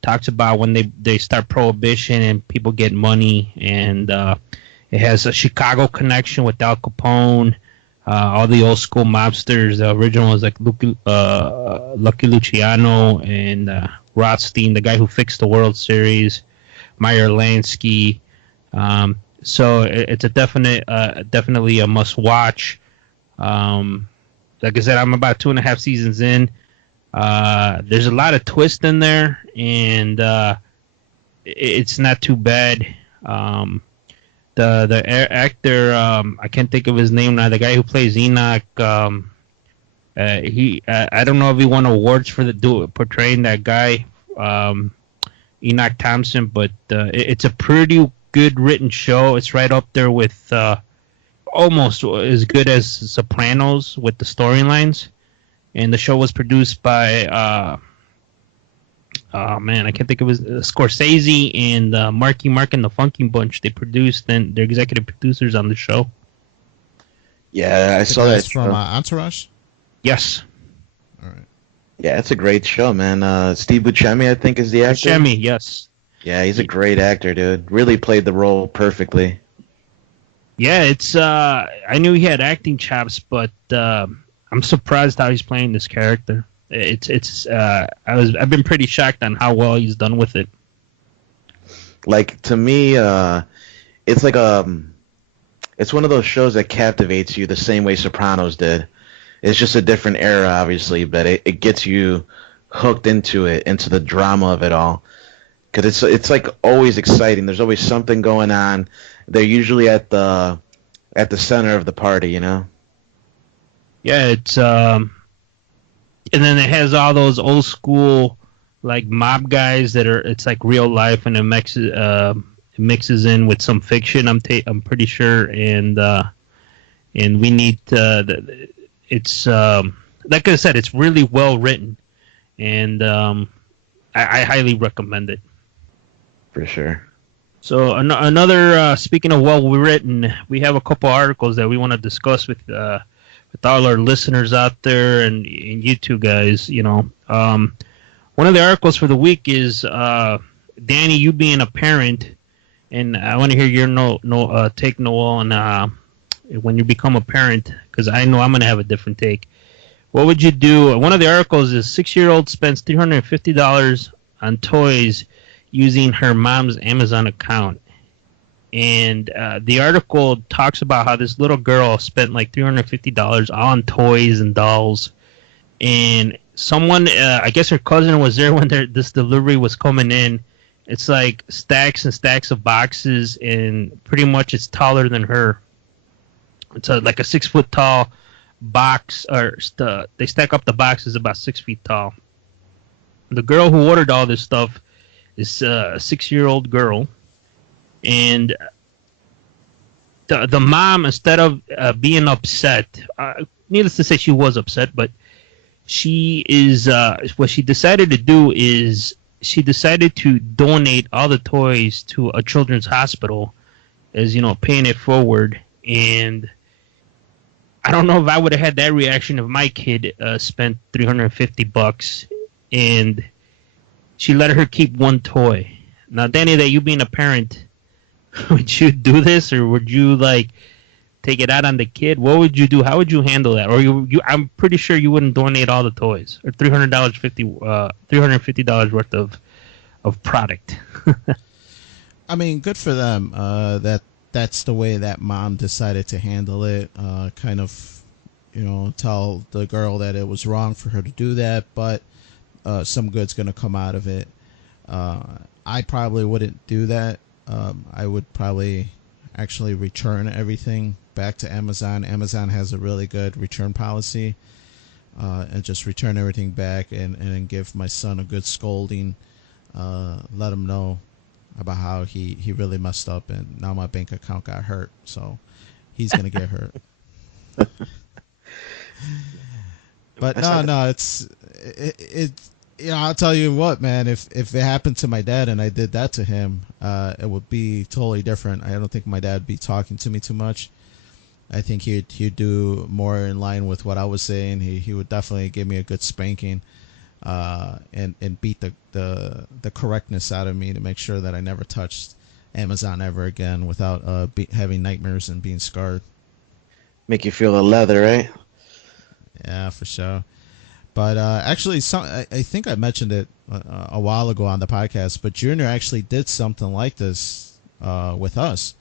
talks about when they start prohibition and people get money, and it has a Chicago connection with Al Capone, all the old school mobsters. The original was like Lucky Luciano and Rothstein, the guy who fixed the World Series, Meyer Lansky. So it's a definitely a must watch. Like I said, I'm about 2.5 seasons in. There's a lot of twist in there, and it's not too bad. The actor, I can't think of his name now. The guy who plays Enoch, I don't know if he won awards for portraying that guy, Enoch Thompson, but it's a pretty good written show. It's right up there with almost as good as Sopranos with the storylines. And the show was produced by I can't think of his Scorsese and Marky Mark and the Funky Bunch. They produced, and they're executive producers on the show. Yeah, I saw that from Entourage. Yes. All right. Yeah, it's a great show, man. Steve Buscemi, I think, is the actor. Buscemi, yes. Yeah, he's a great actor, dude. Really played the role perfectly. Yeah, it's. I knew he had acting chops, but I'm surprised how he's playing this character. I've been pretty shocked on how well he's done with it. Like, to me, it's like it's one of those shows that captivates you the same way Sopranos did. It's just a different era, obviously, but it gets you hooked into it, into the drama of it all. Because it's like always exciting. There's always something going on. They're usually at the center of the party, you know? Yeah, it's and then it has all those old school like mob guys that are, it's like real life, and it mixes in with some fiction. I'm pretty sure, and we need it's like I said, it's really well written, and I highly recommend it. For sure. So another speaking of well written, we have a couple articles that we want to discuss with all our listeners out there and you two guys. One of the articles for the week is Danny, you being a parent, and I want to hear your take, Noel, on when you become a parent, because I know I'm going to have a different take. What would you do? One of the articles is 6-year-old spends $350 on toys using her mom's Amazon account. And the article talks about how this little girl spent like $350 on toys and dolls. And someone, I guess her cousin was there when this delivery was coming in. It's like stacks and stacks of boxes, and pretty much it's taller than her. It's like a 6 foot tall box, or they stack up the boxes about 6 feet tall. The girl who ordered all this stuff is a 6-year-old girl, and the mom, instead of being upset, needless to say, she was upset, but she is what she decided to do is she decided to donate all the toys to a children's hospital, as paying it forward. And I don't know if I would have had that reaction if my kid spent $350 and she let her keep one toy. Now, Danny, that you being a parent, would you do this, or would you like take it out on the kid? What would you do? How would you handle that? Or I'm pretty sure you wouldn't donate all the toys, or $350 worth of product. I mean, good for them. That's the way that mom decided to handle it. Kind of, tell the girl that it was wrong for her to do that, but some good's gonna come out of it. I probably wouldn't do that. I would probably actually return everything back to Amazon. Amazon has a really good return policy, and just return everything back and give my son a good scolding. Let him know about how he really messed up, and now my bank account got hurt, so he's gonna get hurt. But no, I'll tell you what, man, if it happened to my dad and I did that to him, it would be totally different. I don't think my dad would be talking to me too much. I think he'd do more in line with what I was saying. He would definitely give me a good spanking, and beat the correctness out of me to make sure that I never touched Amazon ever again without having nightmares and being scarred. Make you feel the leather, right? Yeah, for sure. But actually, I think I mentioned it a while ago on the podcast, but Junior actually did something like this with us.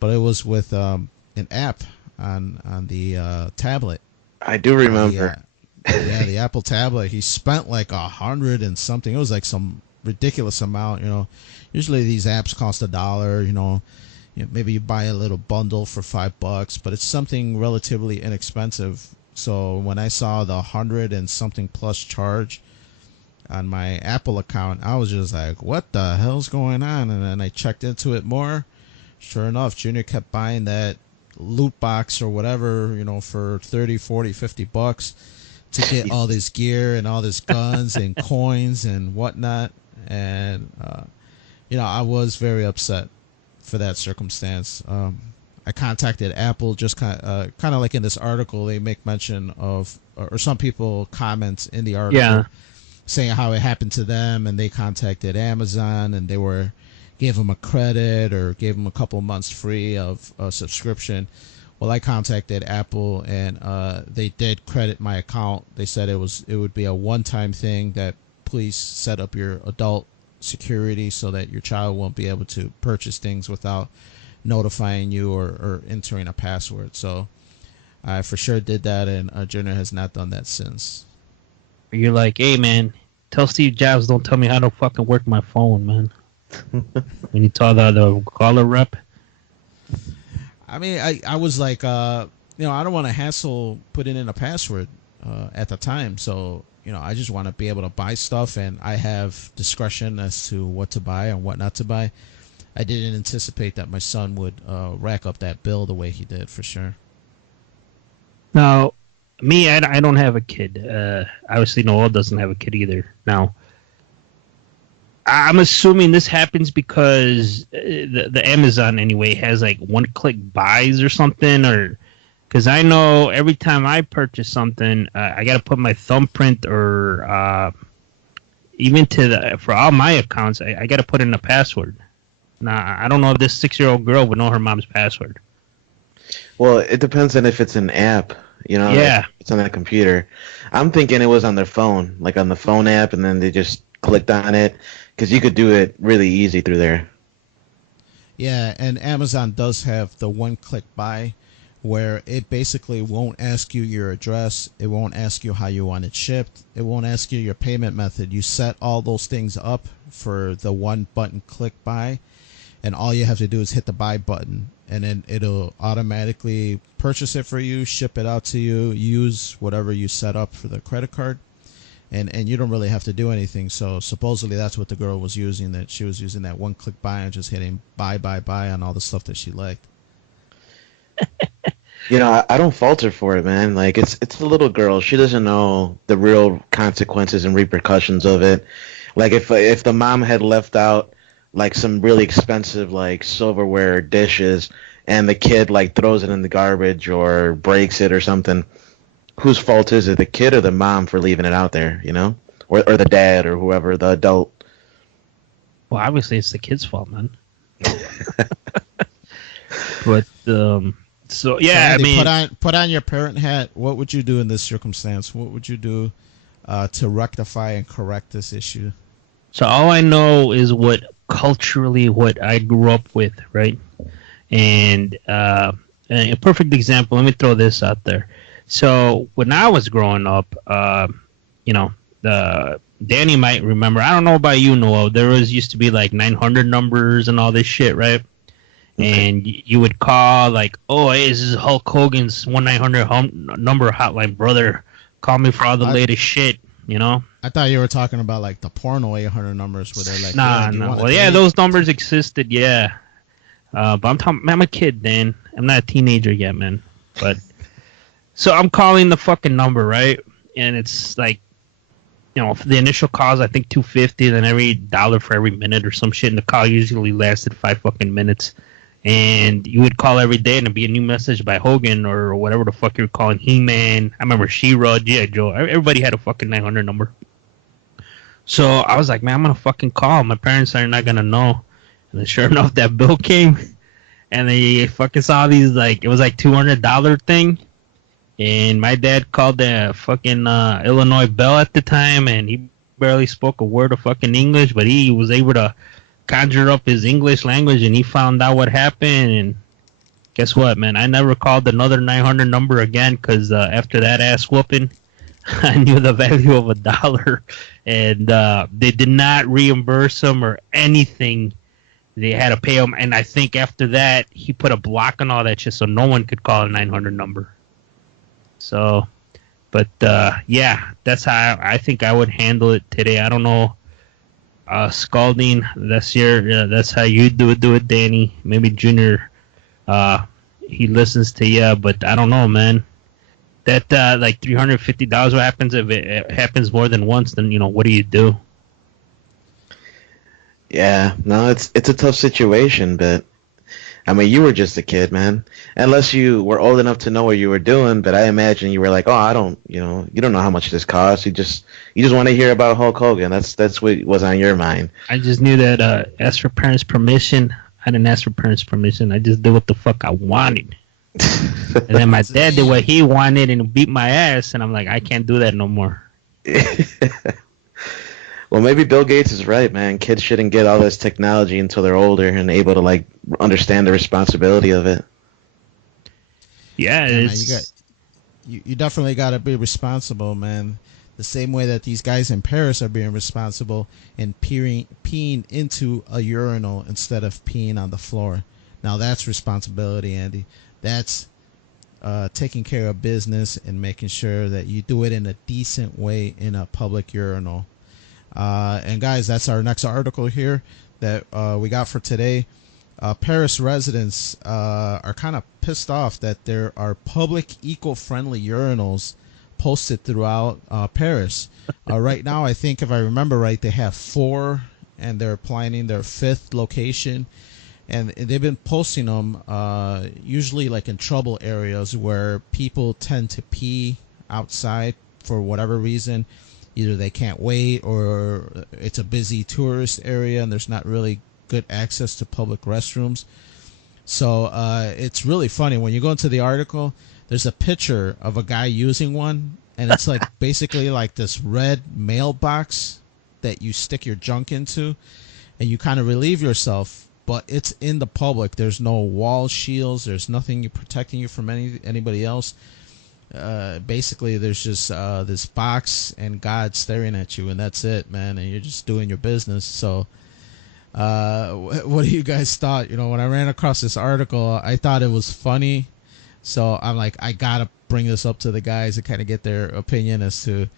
But it was with an app on the tablet. I do remember. The Apple tablet. He spent like $100 and something. It was like some ridiculous amount. Usually these apps cost $1. Maybe you buy a little bundle for $5, but it's something relatively inexpensive. So when I saw the $100 and something plus charge on my Apple account, I was just like, what the hell's going on? And then I checked into it more. Sure enough, Junior kept buying that loot box or whatever, for $30, $40, $50 to get all this gear and all this guns and coins and whatnot. And, I was very upset for that circumstance. I contacted Apple, just kind of like in this article, they make mention of, or some people comment in the article saying how it happened to them, and they contacted Amazon and gave them a credit or gave them a couple months free of a subscription. Well, I contacted Apple, and they did credit my account. They said it would be a one-time thing, that please set up your adult security so that your child won't be able to purchase things without notifying you or entering a password. So I for sure did that, and Junior has not done that since. You're like, hey man, tell Steve Jobs don't tell me how to fucking work my phone, man. When you tell the caller rep. I mean, I was like, I don't want to hassle putting in a password at the time, so I just want to be able to buy stuff, and I have discretion as to what to buy and what not to buy. I didn't anticipate that my son would rack up that bill the way he did, for sure. Now, me, I don't have a kid. Obviously, Noel doesn't have a kid either. Now, I'm assuming this happens because the Amazon, anyway, has like one-click buys or something, or because I know every time I purchase something, I got to put my thumbprint, or even for all my accounts, I got to put in a password. Now, I don't know if this 6-year-old girl would know her mom's password. Well, it depends on if it's an app, if Yeah. it's on a computer. I'm thinking it was on their phone, like on the phone app, and then they just clicked on it, because you could do it really easy through there. Yeah, and Amazon does have the one-click buy, where it basically won't ask you your address, it won't ask you how you want it shipped, it won't ask you your payment method. You set all those things up for the one button click buy, and all you have to do is hit the buy button, and then it'll automatically purchase it for you, ship it out to you, use whatever you set up for the credit card, and you don't really have to do anything. So supposedly that's what the girl was using, that she was using that one click buy and just hitting buy on all the stuff that she liked. I don't fault her for it, man. Like it's a little girl. She doesn't know the real consequences and repercussions of it. Like if the mom had left out like some really expensive like silverware dishes and the kid like throws it in the garbage or breaks it or something, whose fault is it? The kid or the mom for leaving it out there, or the dad or whoever, the adult. Well, obviously it's the kid's fault, man. But so yeah, So Andy, I mean, put on your parent hat. What would you do in this circumstance? What would you do to rectify and correct this issue? so all I know is what culturally what I grew up with, right? And a perfect example. Let me throw this out there. So when I was growing up, you know, Danny might remember. I don't know about you, Noel. There was used to be like 900 numbers and all this shit, right? Okay. And you would call like, "Oh, hey, this is Hulk Hogan's 1-900 number hotline, brother. Call me for all the I latest shit." You know? I thought you were talking about like the porno 800 numbers where they're like, Nah, yeah, do you no. want a Well, yeah, date? those numbers existed, yeah. But I'm a kid, Dan. I'm not a teenager yet, man. But so I'm calling the fucking number, right? And it's like, for the initial calls, I think 250, then every dollar for every minute or some shit. And the call usually lasted 5 fucking minutes. And you would call every day, and it'd be a new message by Hogan or whatever the fuck you were calling, He-Man. I remember She-Ra, G.I. Joe. Everybody had a fucking 900 number. So I was like, man, I'm gonna fucking call. My parents are not gonna know. And then sure enough, that bill came, and they fucking saw these like it was like $200 thing. And my dad called the fucking Illinois Bell at the time, and he barely spoke a word of fucking English, but he was able to conjure up his English language, and he found out what happened. And guess what, man? I never called another 900 number again because after that ass whooping, I knew the value of $1, and they did not reimburse him or anything. They had to pay him, and I think after that he put a block on all that shit, so no one could call a 900 number. So, but yeah, that's how I think I would handle it today. I don't know. Scalding, that's how you do it, Danny. Maybe Junior, he listens to you, but I don't know, man. That like $350, what happens if it happens more than once? Then what do you do? Yeah, no, it's a tough situation, but I mean, you were just a kid, man. Unless you were old enough to know what you were doing, but I imagine you were like, "Oh, I don't, you don't know how much this costs. You just want to hear about Hulk Hogan. That's what was on your mind." I just knew that ask for parents' permission. I didn't ask for parents' permission. I just did what the fuck I wanted. And then my dad did what he wanted and beat my ass, and I'm like, I can't do that no more. Well, maybe Bill Gates is right, man. Kids shouldn't get all this technology until they're older and able to like understand the responsibility of it. Yeah, Yeah, man, it's you definitely got to be responsible, man. The same way that these guys in Paris are being responsible and peeing into a urinal instead of peeing on the floor. Now that's responsibility, Andy. That's taking care of business and making sure that you do it in a decent way in a public urinal. And guys, that's our next article here that we got for today. Paris residents are kind of pissed off that there are public eco-friendly urinals posted throughout Paris. Right now, I think if I remember right, they have 4 and they're planning their 5th location. And they've been posting them usually like in trouble areas where people tend to pee outside for whatever reason. Either they can't wait or it's a busy tourist area and there's not really good access to public restrooms. So it's really funny when you go into the article. There's a picture of a guy using one, and it's like basically like this red mailbox that you stick your junk into, and you kind of relieve yourself. But it's in the public. There's no wall shields. There's nothing protecting you from anybody else. Basically, there's just this box and God staring at you, and that's it, man. And you're just doing your business. So, what do you guys thought? You know, when I ran across this article, I thought it was funny. So I'm like, I gotta bring this up to the guys and kind of get their opinion as to,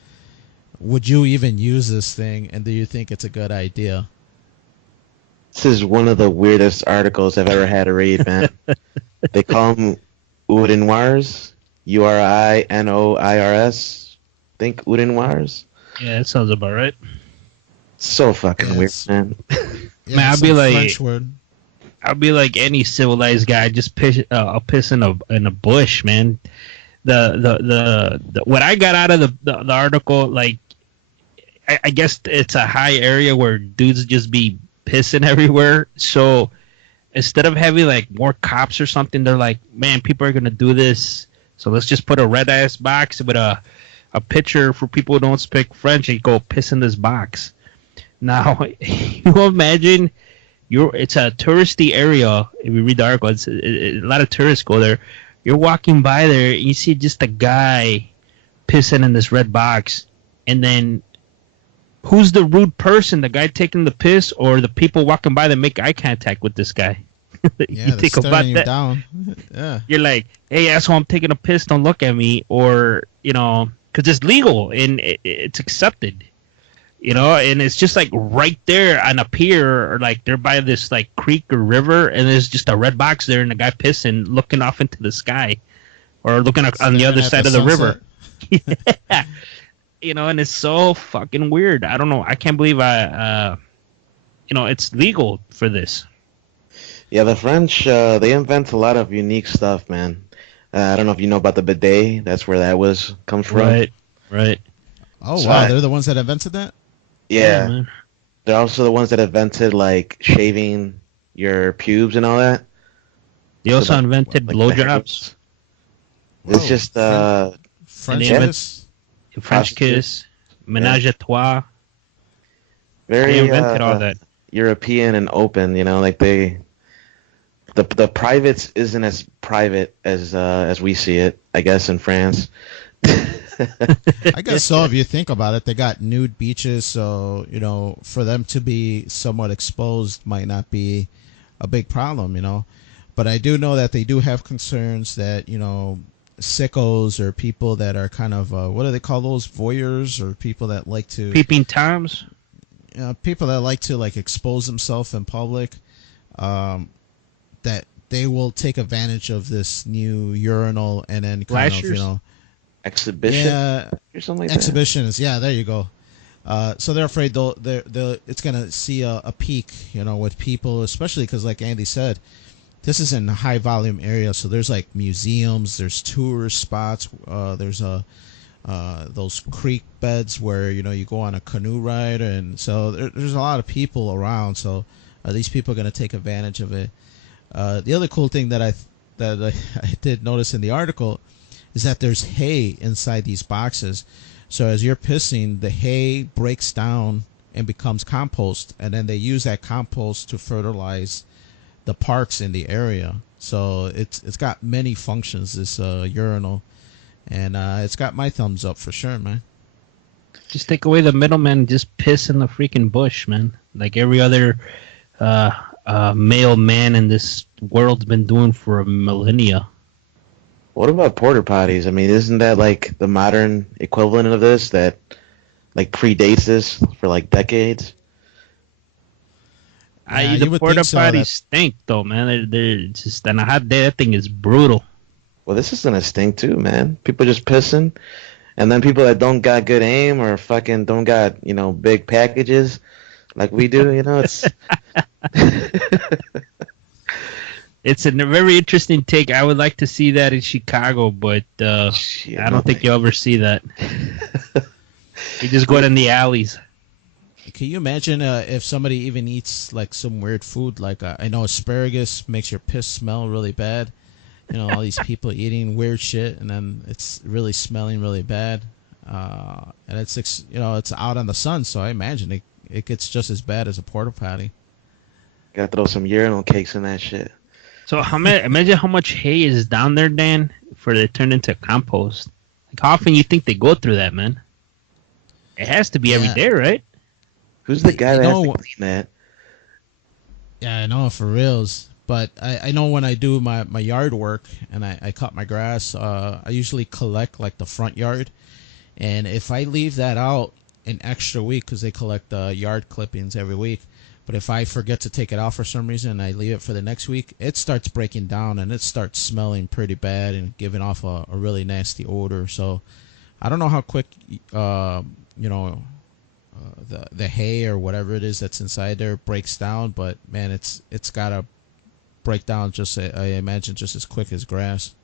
would you even use this thing, and do you think it's a good idea? This is one of the weirdest articles I've ever had to read, man. They call them urinoirs, urinoirs. Think urinoirs. Yeah, that sounds about right. So fucking weird, man. Yeah, Man, I'd be like, French word. I'll be like any civilized guy, just piss in a bush, man. The what I got out of the article, like, I guess it's a high area where dudes just be pissing everywhere. So instead of having like more cops or something, they're like, man, people are gonna do this, so let's just put a red ass box with a picture for people who don't speak French and go piss in this box. Now, you imagine. It's a touristy area. If you read the article, a lot of tourists go there. You're walking by there, and you see just a guy pissing in this red box, and then who's the rude person? The guy taking the piss, or the people walking by that make eye contact with this guy? Yeah, you think about you that. down. Yeah, You're like, hey, asshole, I'm taking a piss. Don't look at me, or because it's legal and it's accepted. And it's just like right there on a pier, or like they're by this like creek or river, and there's just a red box there, and the guy pissing, looking off into the sky, or looking on the other side of the river. Yeah. And it's so fucking weird. I don't know. I can't believe it's legal for this. Yeah, the French, they invent a lot of unique stuff, man. I don't know if you know about the bidet. That's where that comes from. Right. Oh, So wow. They're the ones that invented that? Yeah. Man. They're also the ones that invented, like, shaving your pubes and all that. They also invented blowjobs. It's just, French Yeah. kiss? French kiss, menage a trois. very They invented all that. European and open, like the privates isn't as private as we see it, I guess, in France. I guess so. If you think about it, they got nude beaches, so for them to be somewhat exposed might not be a big problem, But I do know that they do have concerns that sickos or people that are kind of what do they call those, voyeurs, or people that like to Peeping toms. people that like to like expose themselves in public, that they will take advantage of this new urinal and then kind Flashers? of Exhibition or something like exhibitions. Yeah, there you go. So they're afraid they'll it's gonna see a peak, with people, especially because, like Andy said, this is in a high volume area. So there's like museums, there's tourist spots, there's those creek beds where you go on a canoe ride, and so there's a lot of people around. So these people are gonna take advantage of it. The other cool thing that I did notice in the article is that there's hay inside these boxes. So as you're pissing, the hay breaks down and becomes compost, and then they use that compost to fertilize the parks in the area. So it's got many functions, this urinal, and it's got my thumbs up for sure, man. Just take away the middleman, just piss in the freaking bush, man. Like every other male man in this world's been doing for a millennia. What about porta potties? I mean, isn't that like the modern equivalent of this that like predates this for like decades? The porta potties stink though, man. They're just on a hot day. That thing is brutal. Well, this is gonna stink too, man. People just pissing, and then people that don't got good aim or fucking don't got big packages like we do. It's It's a very interesting take. I would like to see that in Chicago, but I don't think you'll ever see that. You just go in the alleys. Can you imagine if somebody even eats like some weird food? Like I know asparagus makes your piss smell really bad. You know, all these people eating weird shit, and then it's really smelling really bad. And it's out on the sun, so I imagine it gets just as bad as a porta potty. Gotta throw some urinal cakes in that shit. So imagine how much hay is down there, Dan, for it turned into compost. Like how often you think they go through that, man? It has to be every day, right? Who's the guy that has to clean that? Yeah, I know, for reals. But I know when I do my yard work and I cut my grass, I usually collect like the front yard. And if I leave that out an extra week, because they collect yard clippings every week, but if I forget to take it out for some reason and I leave it for the next week, it starts breaking down and it starts smelling pretty bad and giving off a really nasty odor. So I don't know how quick, the hay or whatever it is that's inside there breaks down, but man, it's gotta break down I imagine just as quick as grass.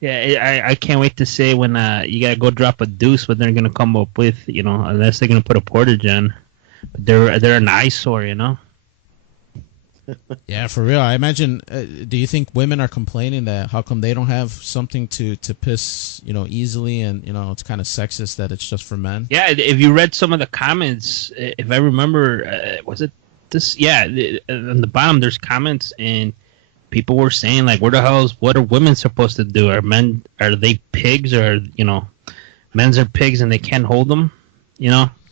Yeah, I can't wait to say when you gotta go drop a deuce what they're gonna come up with, unless they're gonna put a portage in. But they're an eyesore, Yeah, for real. I imagine. Do you think women are complaining that how come they don't have something to piss, easily, and it's kind of sexist that it's just for men? Yeah, if you read some of the comments, if I remember, was it this? Yeah, on the bottom there's comments and people were saying like, what are women supposed to do? Are they pigs, or men's are pigs and they can't hold them?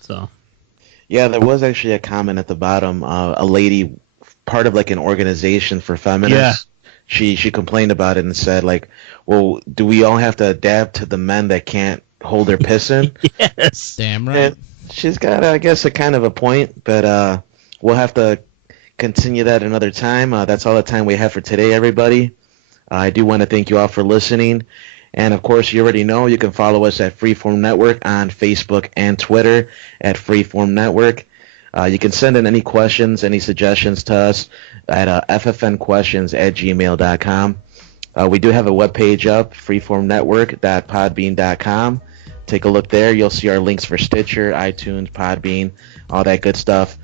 So. Yeah, there was actually a comment at the bottom. A lady, part of like an organization for feminists, she complained about it and said like, well, do we all have to adapt to the men that can't hold their piss in? Yes. Damn right. And she's got, I guess, a kind of a point, but we'll have to continue that another time. That's all the time we have for today, everybody. I do want to thank you all for listening. And, of course, you already know you can follow us at Freeform Network on Facebook and Twitter at Freeform Network. You can send in any questions, any suggestions to us at ffnquestions@gmail.com. We do have a webpage up, freeformnetwork.podbean.com. Take a look there. You'll see our links for Stitcher, iTunes, Podbean, all that good stuff.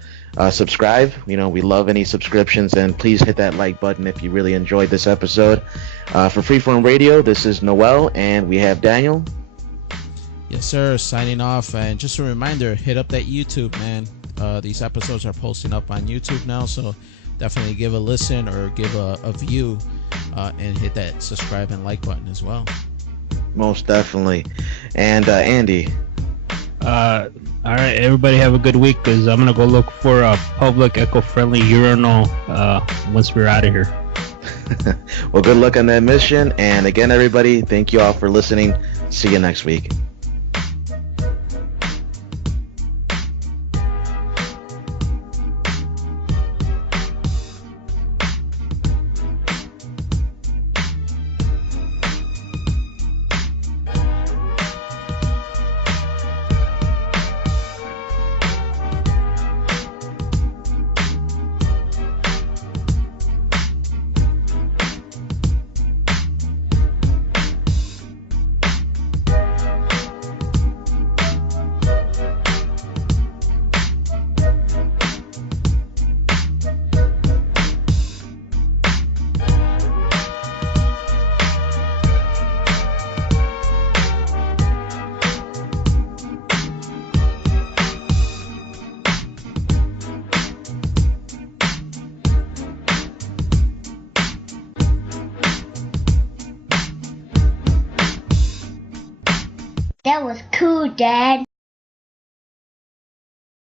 Subscribe. We love any subscriptions, and please hit that like button if you really enjoyed this episode. For Freeform Radio, this is Noel, and we have Daniel. Yes, sir. Signing off. And just a reminder, hit up that YouTube, man. These episodes are posting up on YouTube now, so definitely give a listen or give a view, and hit that subscribe and like button as well. Most definitely. And Andy. All right, everybody have a good week, because I'm going to go look for a public eco-friendly urinal once we're out of here. Well, good luck on that mission. And again, everybody, thank you all for listening. See you next week. That was cool, Dad.